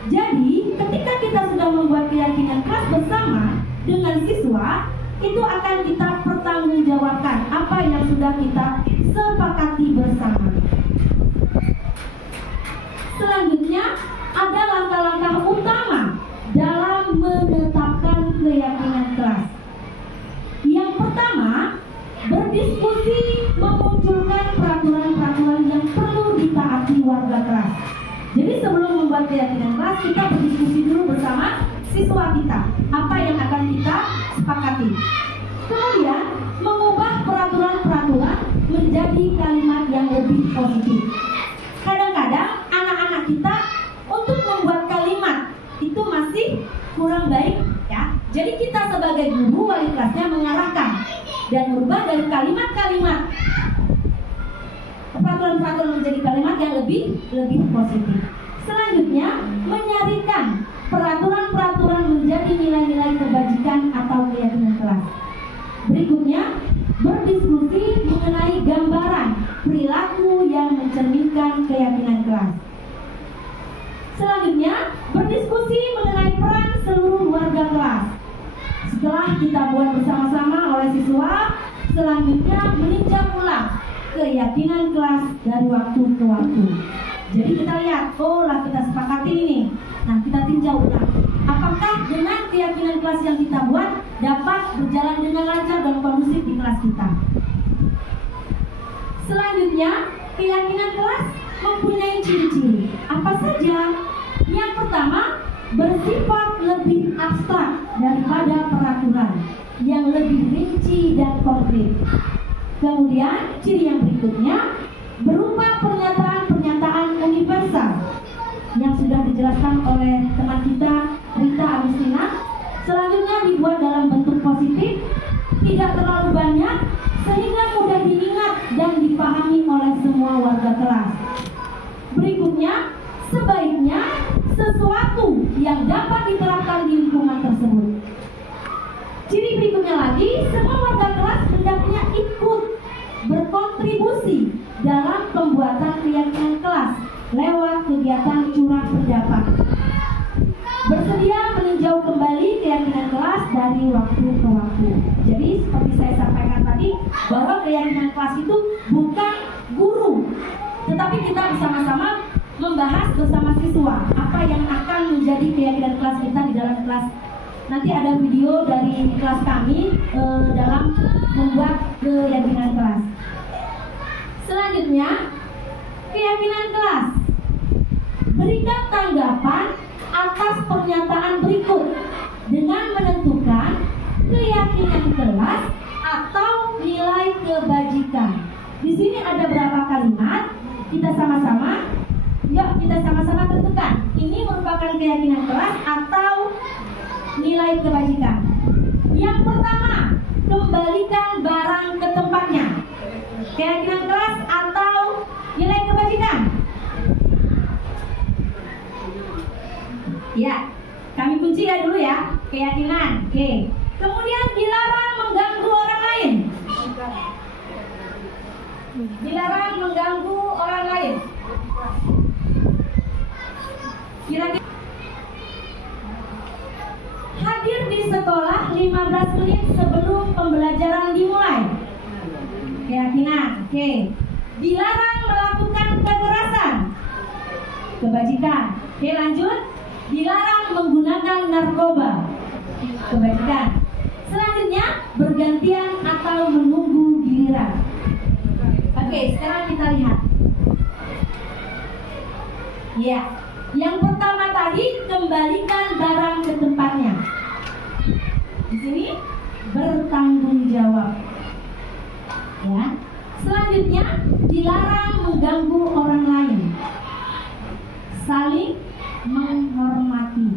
Jadi, ketika kita sudah membuat keyakinan kelas bersama dengan siswa, itu akan kita pertanggungjawabkan apa yang sudah kita sepakati bersama. Selanjutnya, ada langkah-langkah utama dalam menetapkan keyakinan kelas. Yang pertama, berdiskusi memunculkan peraturan-peraturan yang perlu ditaati warga kelas. Jadi sebelum membuat keyakinan kelas, kita berdiskusi dulu bersama siswa kita, apa yang akan kita sepakati. Kemudian, mengubah peraturan-peraturan menjadi kalimat yang lebih positif. Kadang-kadang anak-anak kita untuk membuat kalimat itu masih kurang baik, ya. Jadi kita sebagai guru, wali kelasnya mengarahkan dan merubah dari kalimat-kalimat peraturan-peraturan menjadi kalimat yang lebih positif. Selanjutnya, menyarikan peraturan-peraturan menjadi nilai-nilai kebajikan atau keyakinan kelas. Berikutnya, berdiskusi mengenai gambaran perilaku yang mencerminkan keyakinan kelas. Selanjutnya, berdiskusi mengenai peran seluruh warga kelas. Setelah kita buat bersama-sama oleh siswa, selanjutnya meninjau ulang keyakinan kelas dari waktu ke waktu. Jadi kita lihat, oh lah kita sepakati ini. Nah, kita tinjau ulang. Apakah dengan keyakinan kelas yang kita buat dapat berjalan dengan lancar dan kondusif di kelas kita? Selanjutnya, keyakinan kelas mempunyai ciri-ciri. Apa saja? Yang pertama, bersifat lebih abstrak daripada peraturan, yang lebih rinci dan konkret. Kemudian, ciri yang berikutnya berupa pernyataan-pernyataan universal yang sudah dijelaskan oleh teman kita Rita Agustina. Selanjutnya dibuat dalam bentuk positif, tidak terlalu banyak, sehingga mudah diingat dan dipahami oleh semua warga kelas. Berikutnya, sebaiknya sesuatu yang dapat diterapkan di lingkungan tersebut. Ciri berikutnya lagi, semua warga kelas hendaknya ikut berkontribusi dalam pembuatan keyakinan kelas lewat kegiatan curah pendapat. Bersedia meninjau kembali keyakinan kelas dari waktu ke waktu. Jadi seperti saya sampaikan tadi, bahwa keyakinan kelas itu bukan guru, tetapi kita bersama-sama membahas bersama siswa apa yang akan menjadi keyakinan kelas kita di dalam kelas. Nanti ada video dari kelas kami dalam membuat keyakinan kelas. Selanjutnya, keyakinan kelas. Berikan tanggapan atas pernyataan berikut dengan menentukan keyakinan kelas atau nilai kebajikan. Di sini ada berapa kalimat? Kita sama-sama tentukan. Ini merupakan keyakinan kelas atau nilai kebajikan. Yang pertama, kembalikan barang ke tempatnya. Keyakinan kelas atau nilai kebajikan? Ya, kami kunci ya dulu ya. Keyakinan. Oke. Kemudian dilarang mengganggu orang lain. Dilarang mengganggu orang lain. Kira-kira hadir di sekolah 15 menit sebelum pembelajaran dimulai. Keyakinan. Oke. Dilarang melakukan kekerasan. Kebajikan. Oke, lanjut. Dilarang menggunakan narkoba. Kebajikan. Selanjutnya, bergantian atau menunggu giliran. Oke, sekarang kita lihat. Ya, yang pertama tadi, kembalikan barang ke tempatnya. Di sini bertanggung jawab. Ya. Selanjutnya, dilarang mengganggu orang lain. Saling menghormati.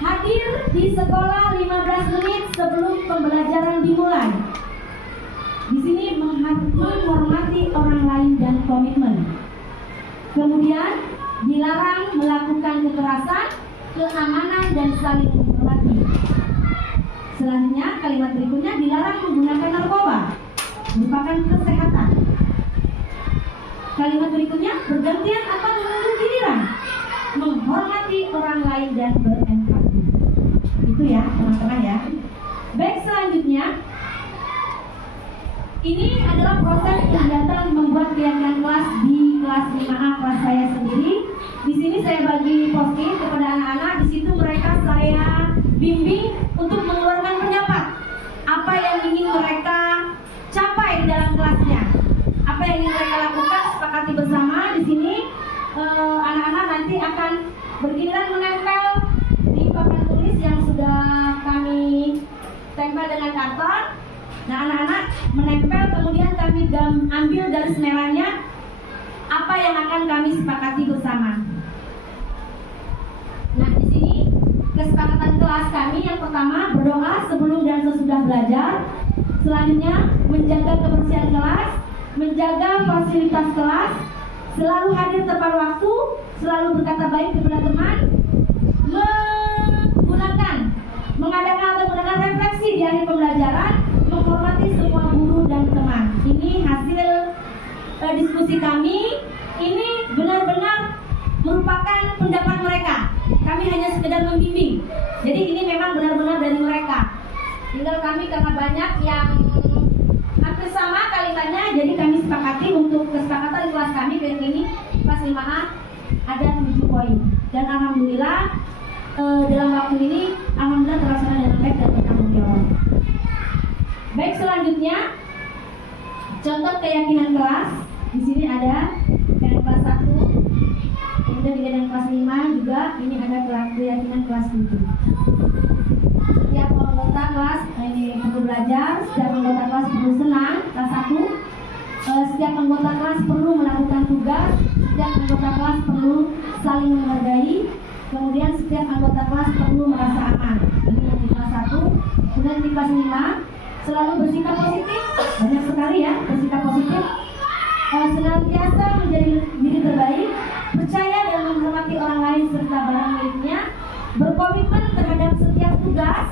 Hadir di sekolah 15 menit sebelum pembelajaran dimulai. Di sini menghormati orang lain dan komitmen. Kemudian dilarang melakukan kekerasan, keamanan dan saling menghormati. Selanjutnya kalimat berikutnya dilarang menggunakan narkoba, merupakan kesehatan. Kalimat berikutnya bergantian atau menunggu giliran, menghormati orang lain dan berempati. Itu ya teman-teman ya. Baik, selanjutnya ini adalah proses kegiatan membuat keyakinan kelas di kelas 5A kelas saya sendiri. Di sini saya bagi post-it kepada anak-anak. Di situ mereka saya bimbing untuk mengeluarkan pendapat. Apa yang ingin mereka capai dalam kelasnya, apa yang ingin mereka lakukan, sepakati bersama. Di sini anak-anak nanti akan bergiliran menempel di papan tulis yang sudah kami tempel dengan karton. Nah, anak-anak menempel, kemudian kami ambil garis merahnya apa yang akan kami sepakati bersama. Nah, di sini kesepakatan kelas kami yang pertama berdoa sebelum dan sesudah belajar. Selanjutnya menjaga kebersihan kelas, menjaga fasilitas kelas, selalu hadir tepat waktu, selalu berkata baik kepada teman, mengadakan atau menggunakan refleksi di akhir pembelajaran, menghormati semua guru dan teman. Ini hasil diskusi kami. Ini benar-benar merupakan pendapat mereka. Kami hanya sekedar membimbing. Jadi ini memang benar-benar dari mereka. Tinggal kami karena banyak yang hampir sama kalimatnya, jadi kami sepakati untuk kesepakatan kelas kami kali ini kelas 5A ada 7 poin. Dan alhamdulillah dalam waktu ini alhamdulillah terlaksana dengan baik dan bertanggung jawab. Baik, selanjutnya contoh keyakinan kelas. Di sini ada yang kelas 1, kemudian dengan kelas 5 juga ini ada keyakinan kelas 7. Setiap anggota kelas ini perlu belajar, setiap anggota kelas perlu senang, kelas 1. Setiap anggota kelas perlu melakukan tugas, setiap anggota kelas perlu saling menghargai, kemudian setiap anggota kelas perlu merasa aman. Ini yang di kelas 1. Kemudian di kelas 5 selalu bersikap positif, banyak sekali ya bersikap positif, senantiasa menjadi diri terbaik, percaya dan menghormati orang lain serta barang miliknya, berkomitmen terhadap setiap tugas,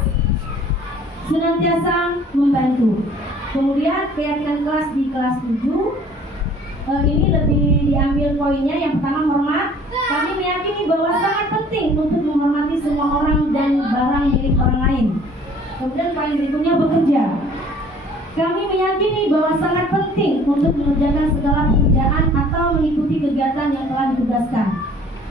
senantiasa membantu. Kemudian keyakinan kelas di kelas 7, ini lebih diambil poinnya. Yang pertama, hormat. Kami meyakini bahwa sangat penting untuk menghormati semua orang dan barang milik orang lain. Kemudian poin berikutnya, bekerja. Kami meyakini bahwa sangat penting untuk mengerjakan segala pekerjaan atau mengikuti kegiatan yang telah ditugaskan.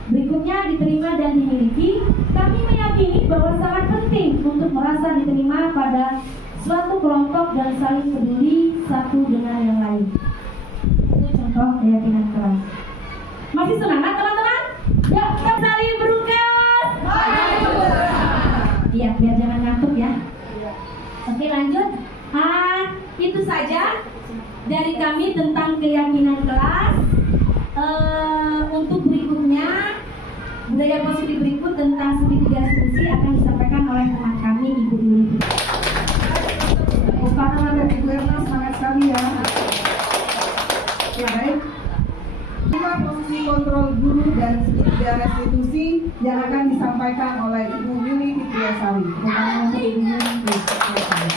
Berikutnya, diterima dan dimiliki. Kami meyakini bahwa sangat penting untuk merasa diterima pada suatu kelompok dan saling peduli satu dengan yang lain. Itu contoh keyakinan kelas. Masih semangat teman-teman? Ya, kita saling berukas. Iya, biar jangan ngantuk ya. Oke, lanjut. Itu saja dari kami tentang keyakinan kelas. Untuk berikutnya, budaya positif berikut tentang segitiga diskusi akan disampaikan oleh teman kami, Ibu Yuli. Tepuk tangan dari Ibu Erna, semangat sekali ya. Ya, baik. 5 posisi kontrol guru dan segitiga restitusi yang akan disampaikan oleh Ibu Yuli Fitriasari. Tepuk tangan untuk Ibu Yuli Fitriasari.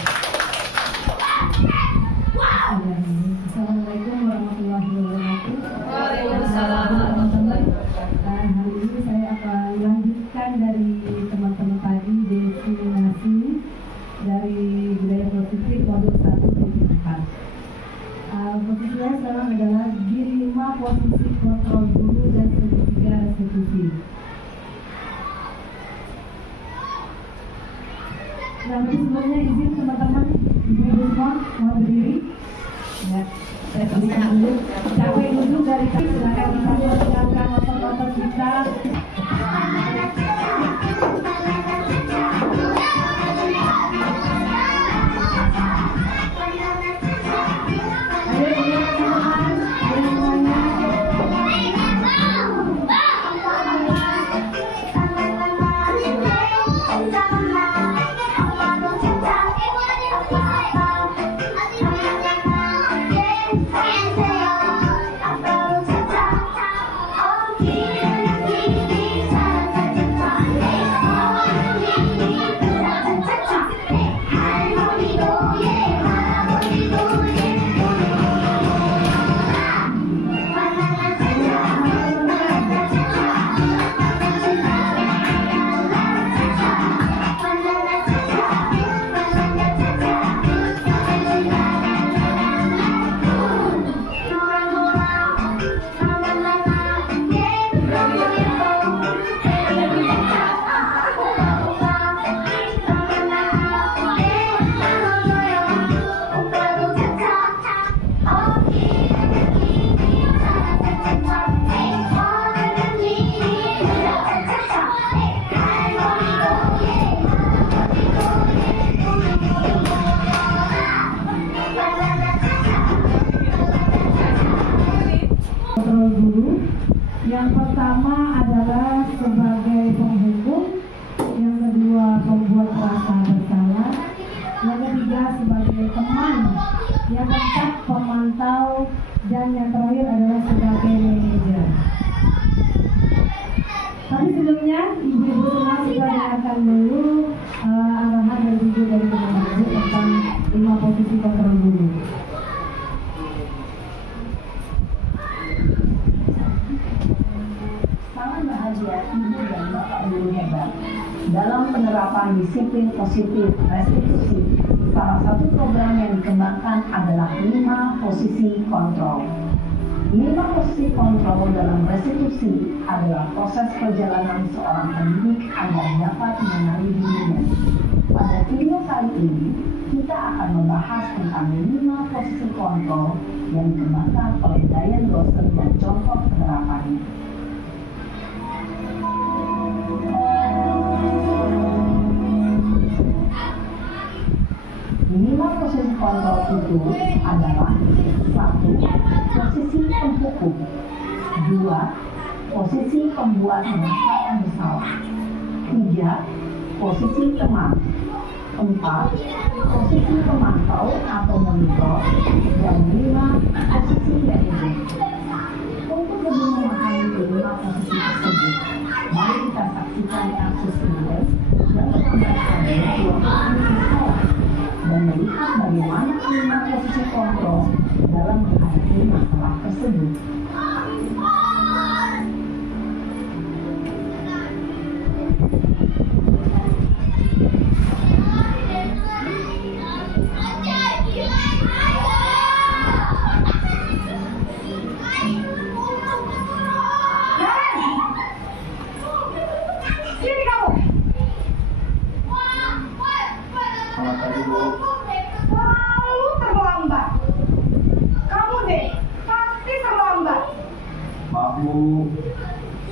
Assalamualaikum warahmatullahi wabarakatuh. Waalaikumsalam. Teman-teman, hari ini saya akan lanjutkan dari teman-teman tadi definisi dari budaya positif modul 1 dan 4. Posisi saya sekarang adalah di 5 posisi kontrol guru dan segitiga restitusi. Nah, sebelumnya izin teman-teman, ibu-ibu semua mau berdiri. Ya, saya berikan dulu. Capek duduk dari kaki, silakan kita meninggalkan motor-motor kita. Ayo teman-teman, ayo semuanya. Yang pertama adalah sebagai penghukum, yang kedua pembuat rasa bersalah, yang ketiga sebagai teman, yang keempat pemantau, dan yang terakhir adalah sebagai manajer. Tapi sebelumnya ibu-ibu semua kita dengarkan dulu arahan dan video dari Kemendagri tentang 5 posisi kontrol guru. Sangat bahagia ibu dan bapak guru hebat. Dalam penerapan disiplin positif restitusi, salah satu program yang dikembangkan adalah 5 posisi kontrol. 5 posisi kontrol dalam restitusi adalah proses perjalanan seorang pendidik agar dapat mengenali dirinya. Pada video kali ini, kita akan membahas tentang 5 posisi kontrol yang dikembangkan oleh Diane Gosser dan contoh penerapannya. Lima posisi kontrol itu adalah 1. Posisi penghukum, 2. Posisi pembuat merasakan bersalah, 3. Posisi teman, 4. Posisi pemantau atau monitor, dan 5. Posisi manajer. Untuk lebih memahami 5 posisi tersebut, mari kita saksikan kasus ini yang menambahkan 2 posisi sekolah dan melihat bagaimana 5 posisi kontrol dalam menghadapi masalah tersebut. Sini kamu. Selamat pagi, Bu. Selalu terlambat. Kamu deh, pasti terlambat. Maaf, Bu.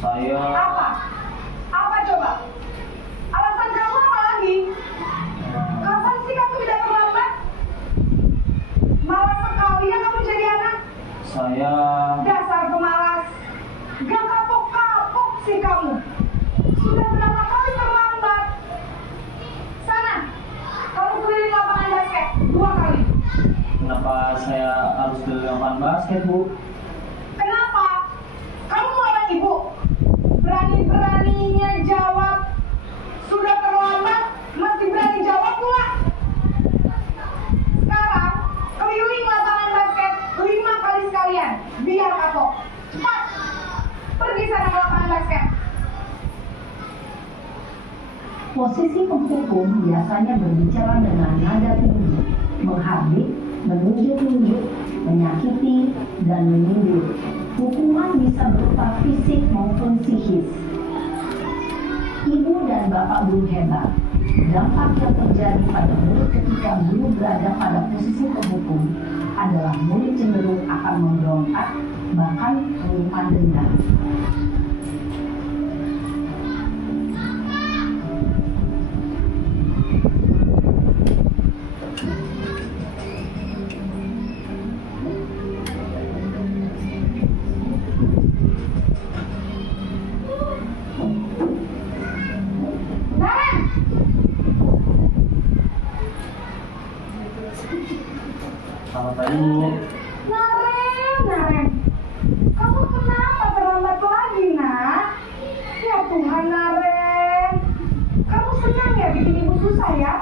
Saya Apa? Apa coba? Alasan kamu apa lagi? Kapan sih kamu tidak terlambat? Malas sekali ya kamu jadi anak. saya Dasar pemalas. Gak kapok-kapok sih kamu. Sudah berapa kali terlambat? Sana, kamu keliling lapangan basket 2 kali. kenapa saya harus ke lapangan basket, Bu? Kenapa? Kamu mau lawan ibu? Berani-beraninya jawab. Sudah terlambat, masih berani jawab pula. Sekarang, keliling lapangan basket 5 kali sekalian. Biar kapok. Cepat. Pergi sana ke lapangan basket. Posisi penghukum biasanya berbicara dengan nada tinggi, menghardik, menunjuk-nunjuk, menyakiti, dan menyindir. Hukuman bisa berupa fisik maupun psikis. Ibu dan bapak guru hebat, dampak yang terjadi pada murid ketika guru berada pada posisi penghukum adalah murid cenderung akan memberontak, bahkan menyimpan dendam. Naren! Selamat pagi, Bu. Naren. Kamu kenapa terlambat lagi, nak? Ya Tuhan, Naren. Kamu senang ya bikin ibu susah ya?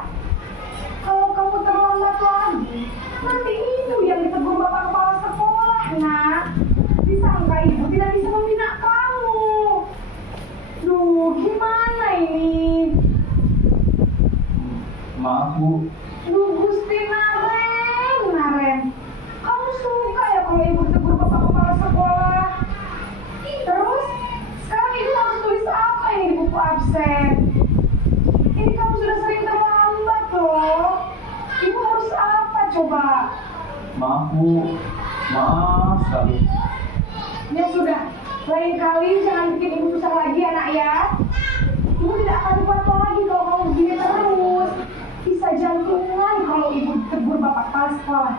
Kalau kamu terlambat lagi, nanti ibu yang ditegur bapak kepala sekolah, nak. Disangka ibu tidak bisa membina kamu. Duh, gimana ini? Maaf, Bu. Duh, Gusti Naren. Kamu suka ya kalau ibu tegur bapak kepala sekolah? Terus, sekarang ibu harus tulis apa ini di buku absen? Ini kamu sudah sering terlambat loh. Ibu harus apa coba? Maaf, Bu. Maaf sekali. Ya sudah, lain kali jangan bikin ibu susah lagi anak ya. Ibu tidak akan kuat lagi kalau kamu begini terus. Bisa jantungan kalau ibu tegur bapak kepala sekolah.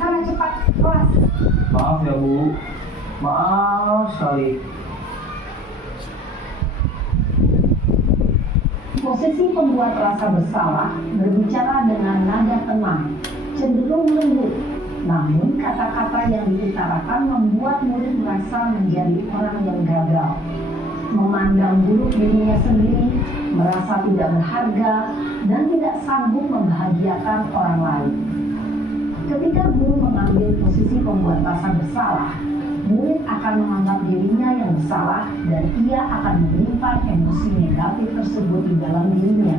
Sana cepat kelas. Maaf ya, Bu. Maaf sekali. Posisi pembuat rasa bersalah berbicara dengan nada tenang, cenderung lembut. Namun kata-kata yang diutarakan membuat murid merasa menjadi orang yang gagal, memandang buruk dirinya sendiri, merasa tidak berharga, dan tidak sanggup membahagiakan orang lain. Ketika guru mengambil posisi pembuat rasa bersalah, murid akan menganggap dirinya yang bersalah dan ia akan menyimpan emosi negatif tersebut di dalam dirinya.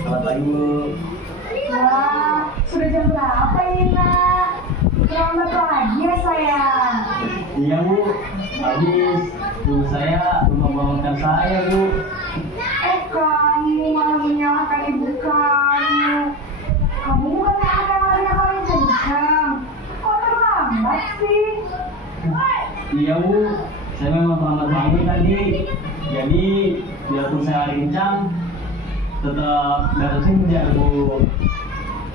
Selamat pagi Bu. Wah, sudah jam berapa ini nak? Terlambat lagi ya sayang. Iya Bu, habis ibu saya membangunkan saya Bu. Kamu malah menyalahkan ibu kamu. Kamu bukan anak yang larinya paling kencang. Kok terlambat sih? Iya Bu, saya memang terlambat bangun tadi. Jadi biarpun saya lari kencang, tetap gak kenyang Bu.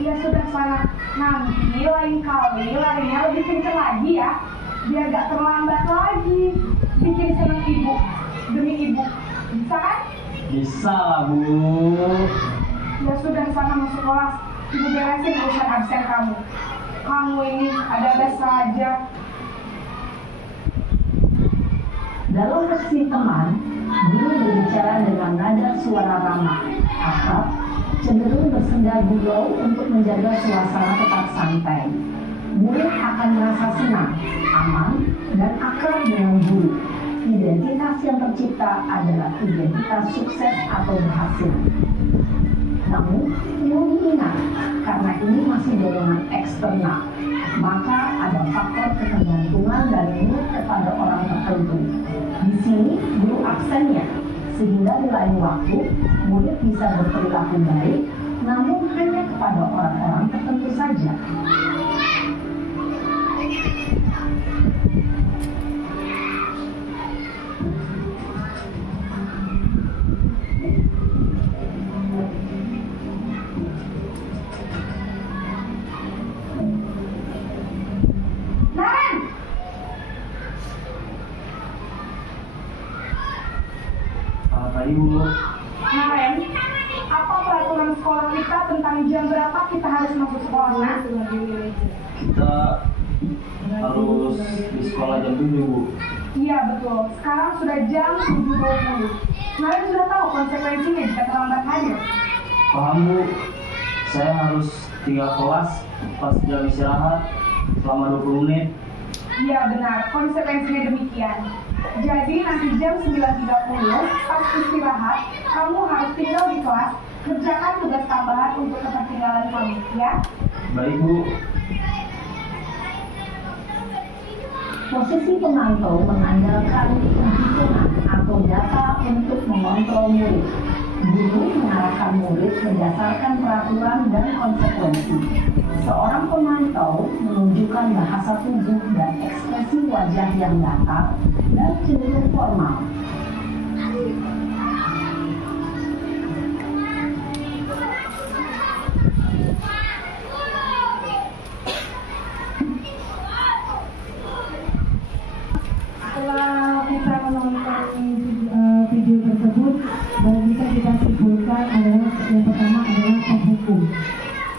Ya sudah sana. Nanti lain kali larinya lebih kencang lagi ya. Biar gak terlambat lagi. Bikin senang ibu. Demi ibu. Bisa kan? Bisa lah Bu. Ya sudah sana masuk kelas. Ibu beresin urusan absen kamu. Kamu ini ada-ada saja. Dalam posisi teman, guru berbicara dengan nada suara ramah, akrab, cenderung bersenda gurau untuk menjaga suasana tetap santai. Murid akan merasa senang, aman, dan akrab dengan guru. Identitas yang tercipta adalah identitas sukses atau berhasil. Namun, perlu diingat, karena ini masih dorongan eksternal, maka ada faktor ketergantungan dari murid kepada orang tertentu. Di sini, guru absennya, sehingga di lain waktu, murid bisa berperilaku baik, namun hanya kepada orang-orang tertentu saja. Selamat pagi Bu. Kemarin, apa peraturan sekolah kita tentang jam berapa kita harus masuk sekolah? Nak? Kita harus di sekolah jam 7 Bu. Iya betul. Sekarang sudah jam 7.20. Kalian sudah tahu konsekuensinya jika terlambat hadir. Paham Bu. Saya harus tinggal kelas pas jam istirahat selama 20 menit. Iya benar. Konsekuensinya demikian. Jadi nanti jam 9.30 pas istirahat, kamu harus tinggal di kelas, kerjakan tugas tambahan untuk ketertinggalan kamu, ya? Baik Bu. Posisi pemantau mengandalkan penghitungan atau data untuk mengontrol murid. Guru mengarahkan murid berdasarkan peraturan dan konsekuensi. Seorang pemantau menunjukkan bahasa tubuh dan ekspresi wajah yang datar dan cenderung formal. Setelah kita menonton video tersebut, bisa kita simpulkan adalah yang pertama adalah penghukum.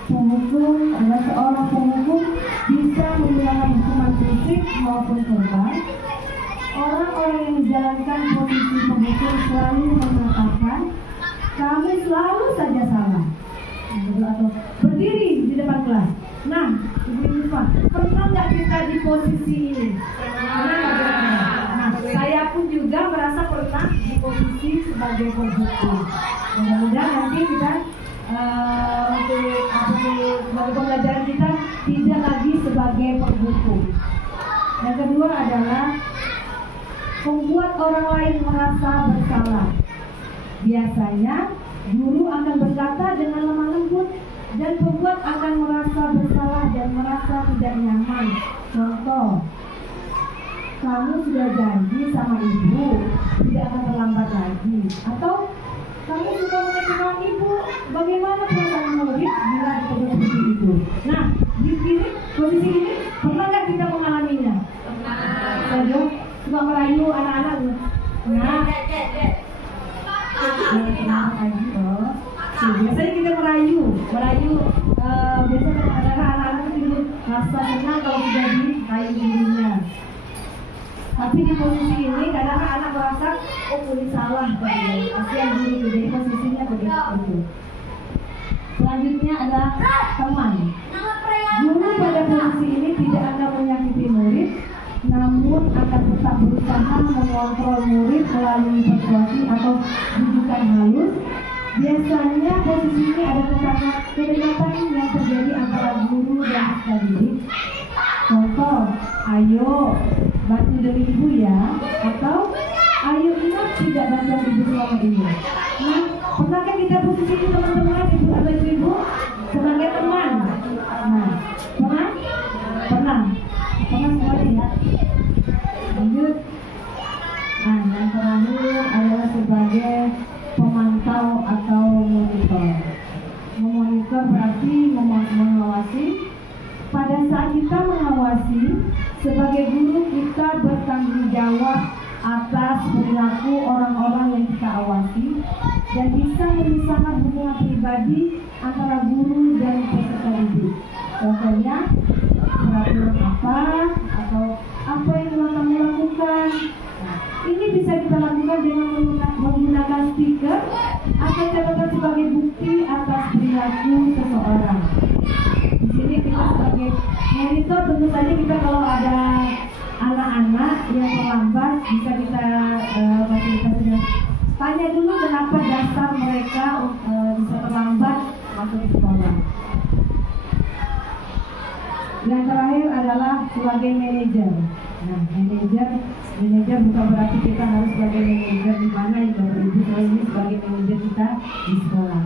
Penghukum adalah seorang penghukum bisa menggunakan hukuman fisik maupun verbal. Orang-orang yang menjalankan posisi penghukum selalu mengatakan kami selalu saja salah, atau berdiri di depan kelas. Nah, Ibu Yufa, pernah nggak kita di posisi ini? Nah, saya pun juga merasa pernah di posisi sebagai penghukum. Mudah-mudahan nanti kita untuk pembelajaran kita tidak lagi sebagai penghukum. Yang kedua adalah membuat orang lain merasa bersalah. Biasanya guru akan berkata dengan lemah lembut dan pembuat akan merasa bersalah dan merasa tidak nyaman Contoh, kamu sudah janji sama ibu tidak akan terlambat lagi, atau kamu suka mengecewakan ibu, bagaimana perasaan murid bila kita seperti itu? Nah, di sini, posisi ini, pernah nggak kita mengalaminya? Pernah. Suka merayu anak-anak. Nah, biasanya kita merayu, biasanya kadang-kadang anak-anak itu rasa senang kalau sudah dirayu dirinya. Tapi di posisi ini kadang anak merasa, oh ini salah, kasihan guru, jadi posisinya begitu. Selanjutnya adalah teman. Guru pada posisi ini tidak akan menyakiti murid, namun akan tetap berusaha mengontrol murid melalui persuasi atau bujukan halus. Biasanya posisi ini ada kedekatan yang terjadi antara guru dan peserta didik. Contoh, ayo bantu demi ibu ya, atau ayo ingat tidak bantu ibu selama ini. Nah, pernahkah kita posisi ini teman-teman, ibu atau ibu sebagai teman? Nah, pernah semua ya. Lanjut. Nah, yang terakhir adalah sebagai pemantau atau monitor. Memonitor berarti mengawasi. Pada saat kita mengawasi, sebagai guru kita bertanggung jawab atas perilaku orang-orang yang kita awasi dan bisa memisahkan hubungan pribadi antara guru dan peserta didik. Contohnya, peraturan apa atau apa yang telah kamu lakukan. Nah, ini bisa kita lakukan dengan menggunakan stiker atau catatan sebagai bukti atas perilaku seseorang. Di sini kita sebagai monitor, tentu saja kita kalau ada anak-anak yang terlambat bisa kita fasilitasi. Tanya dulu kenapa dasar mereka bisa terlambat masuk ke sekolah. Yang terakhir adalah sebagai manajer. Nah, manajer bukan berarti kita harus sebagai manajer di mana ya Bapak Ibu, ini sebagai manajer kita di sekolah.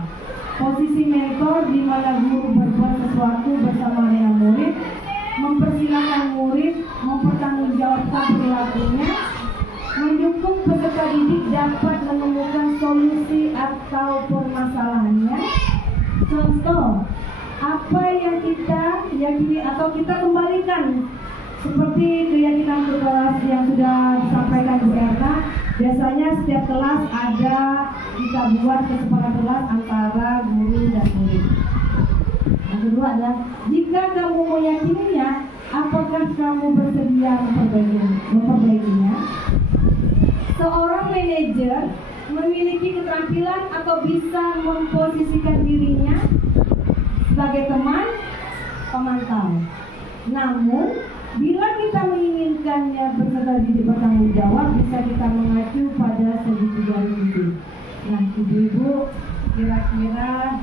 Posisi mentor di mana guru berbuat sesuatu bersama dengan murid, mempersilahkan murid mempertanggungjawabkan perilakunya, mendukung peserta didik dapat menemukan solusi atau permasalahannya. Contoh, apa yang kita yakini atau kita kembalikan seperti keyakinan berkelas yang sudah disampaikan Bu Erna. Biasanya setiap kelas ada kita buat kesepakatan kelas antara guru dan murid. Yang kedua adalah jika kamu meyakininya, apakah kamu bersedia memperbaikinya? Seorang manajer memiliki keterampilan atau bisa memposisikan dirinya sebagai teman pemantau. Namun, bila kita menginginkannya peserta didik bertanggung jawab, bisa kita mengacu pada segitiga itu. Nah, ibu-ibu, kira-kira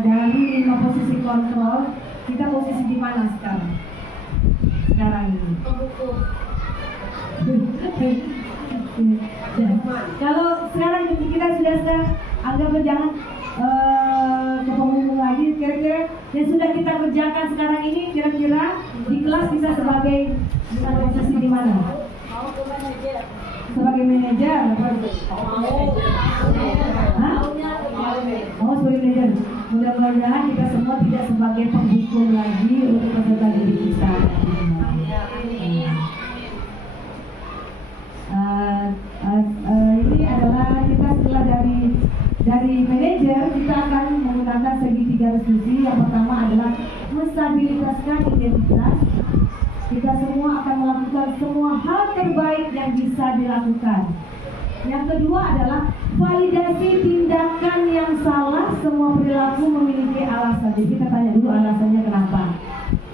dari 5 posisi kontrol, kita posisi di mana sekarang? Sekarang ini. Kalau sekarang kita sudah anggap jangan ke penghubung lagi, kira-kira yang sudah kita kerjakan sekarang ini kira-kira di kelas bisa sebagai posisi di mana? Sebagai manajer. Oh, sebagai manajer. Mudah-mudahan kita semua tidak sebagai penghukum lagi untuk peserta didik kita. Ini adalah kita setelah dari manajer, kita akan menggunakan segitiga diskusi. Yang pertama adalah menstabilitaskan identitas. Kita semua akan melakukan semua hal terbaik yang bisa dilakukan. Yang kedua adalah validasi tindakan yang salah. Semua perilaku memiliki alasan. Jadi kita tanya dulu alasannya kenapa.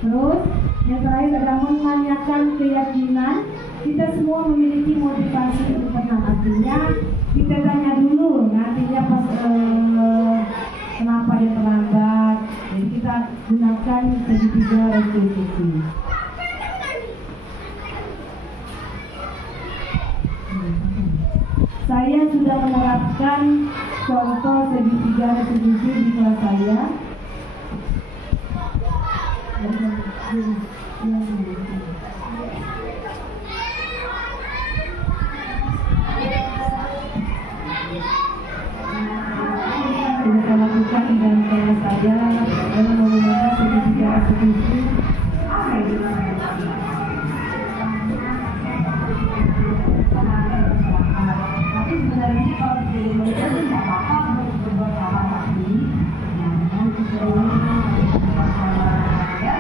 Terus yang terakhir adalah menanyakan keyakinan. Kita semua memiliki motivasi internal. Artinya kita tanya dulu, nantinya pas kenapa dia terlambat. Jadi kita gunakan segitiga restitusi. Saya sudah menerapkan contoh segitiga restitusi di kelas saya. Kita lakukan dengan cara saja dalam menggunakan segitiga eksekusi. Tapi sebenarnya kalau jadi manajer tidak apa-apa berbuat hal tapi jangan disuruh ya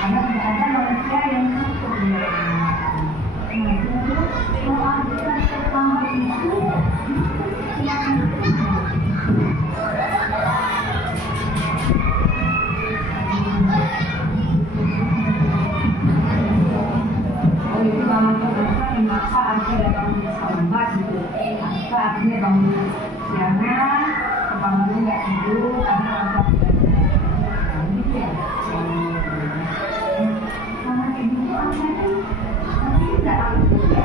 karena tidak ada manusia yang cukup dia. Nah, kalau kita pertama itu maka artinya datang sahabat gitu, maka artinya bangun siangan, kebangunnya nggak tidur karena apa gitu ya. Karena kayak gitu artinya tapi tidak aktif ya.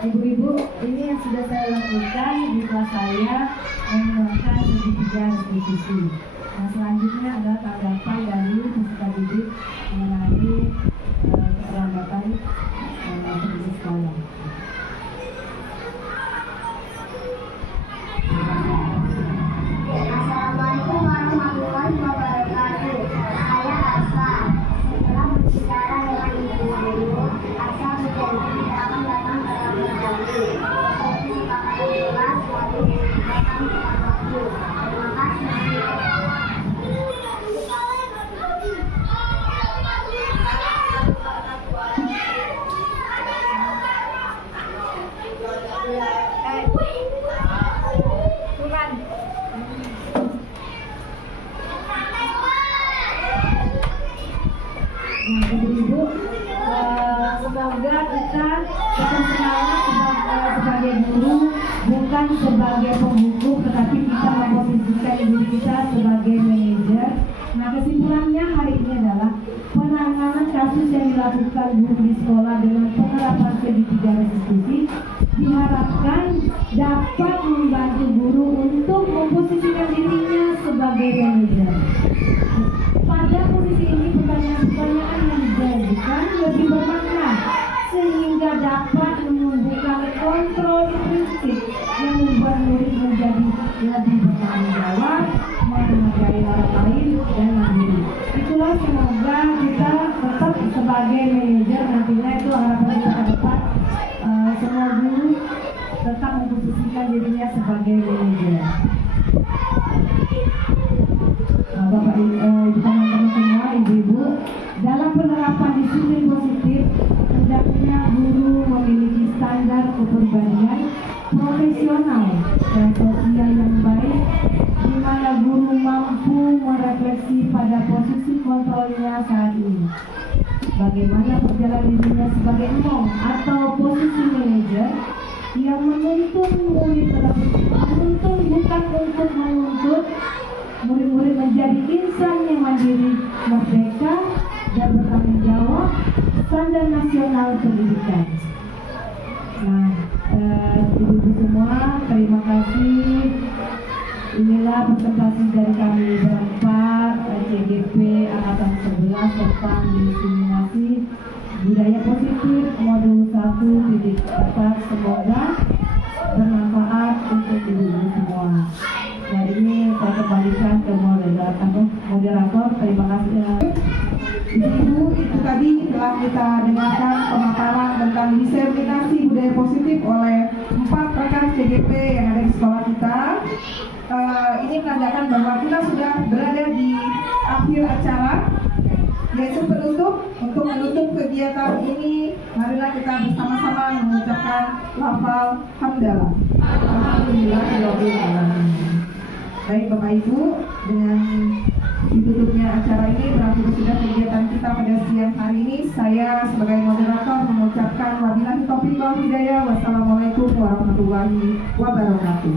Ibu-ibu, ini yang sudah saya lakukan di kelas saya menggunakan segitiga eksekusi. Nah, selanjutnya adalah tanggapan dari peserta didik mengenai keterlambatan pendidik sekolah. Assalamualaikum warahmatullahi wabarakatuh. Saya Asa. Setelah berbicara dengan ibu guru, Asa berjanji tidak akan datang terlambat lagi. Seperti pakaian kelas, wajib datang tepat waktu. Terima kasih. Ibu-ibu, semoga kita semangat sebagai guru, bukan sebagai pembuku, tetapi kita memposisikan diri kita sebagai manajer. Nah, kesimpulannya hari ini adalah penanganan kasus yang dilakukan guru di sekolah dengan penerapan segitiga eksekusi diharapkan dapat membantu guru untuk memposisikan dirinya sebagai manajer. Pada posisi ini pertanyaan-pertanyaan yang dijadikan lebih bermakna sehingga dapat menumbuhkan kontrol prinsip yang membuat murid menjadi lebih bertanggung jawab, menghargai orang lain dan mandiri. Itulah semoga kita tetap sebagai manajer nantinya itu harapan kita ke depan. Semua guru tetap memposisikan dirinya sebagai manajer. Bapak Ibu teman-teman semua, ibu-ibu, dalam penerapan disiplin positif, hendaknya guru memiliki standar kepribadian profesional dan sosial yang baik, di mana guru mampu merefleksi pada posisi kontrolnya saat ini. Bagaimana perjalanan dirinya sebagai emong atau posisi manajer yang menuntun murid menuntun bukan untuk menuntut murid-murid menjadi insan yang mandiri, merdeka, dan bertanggung jawab standar nasional pendidikan. Nah, ibu-ibu semua, terima kasih. Inilah presentasi dari kami berempat, CGP Angkatan 11 tentang diskriminasi budaya positif modul 1.4. Semoga bermanfaat untuk ibu-ibu semua. Hari ini saya kembalikan ke moderator. Terima kasih. Ibu itu tadi telah kita dengarkan pemaparan tentang diseminasi budaya positif oleh 4 rekan CGP yang ada di sekolah kita. Ini menandakan bahwa kita sudah berada di akhir acara, yaitu penutup. Untuk menutup kegiatan ini, marilah kita bersama-sama mengucapkan lafal hamdalah. Alhamdulillahirabbil alamin. Baik Bapak Ibu, dengan ditutupnya acara ini berakhir sudah kegiatan kita pada siang hari ini. Saya sebagai moderator mengucapkan wabillahi taufiq wal hidayah. Wassalamualaikum warahmatullahi wabarakatuh.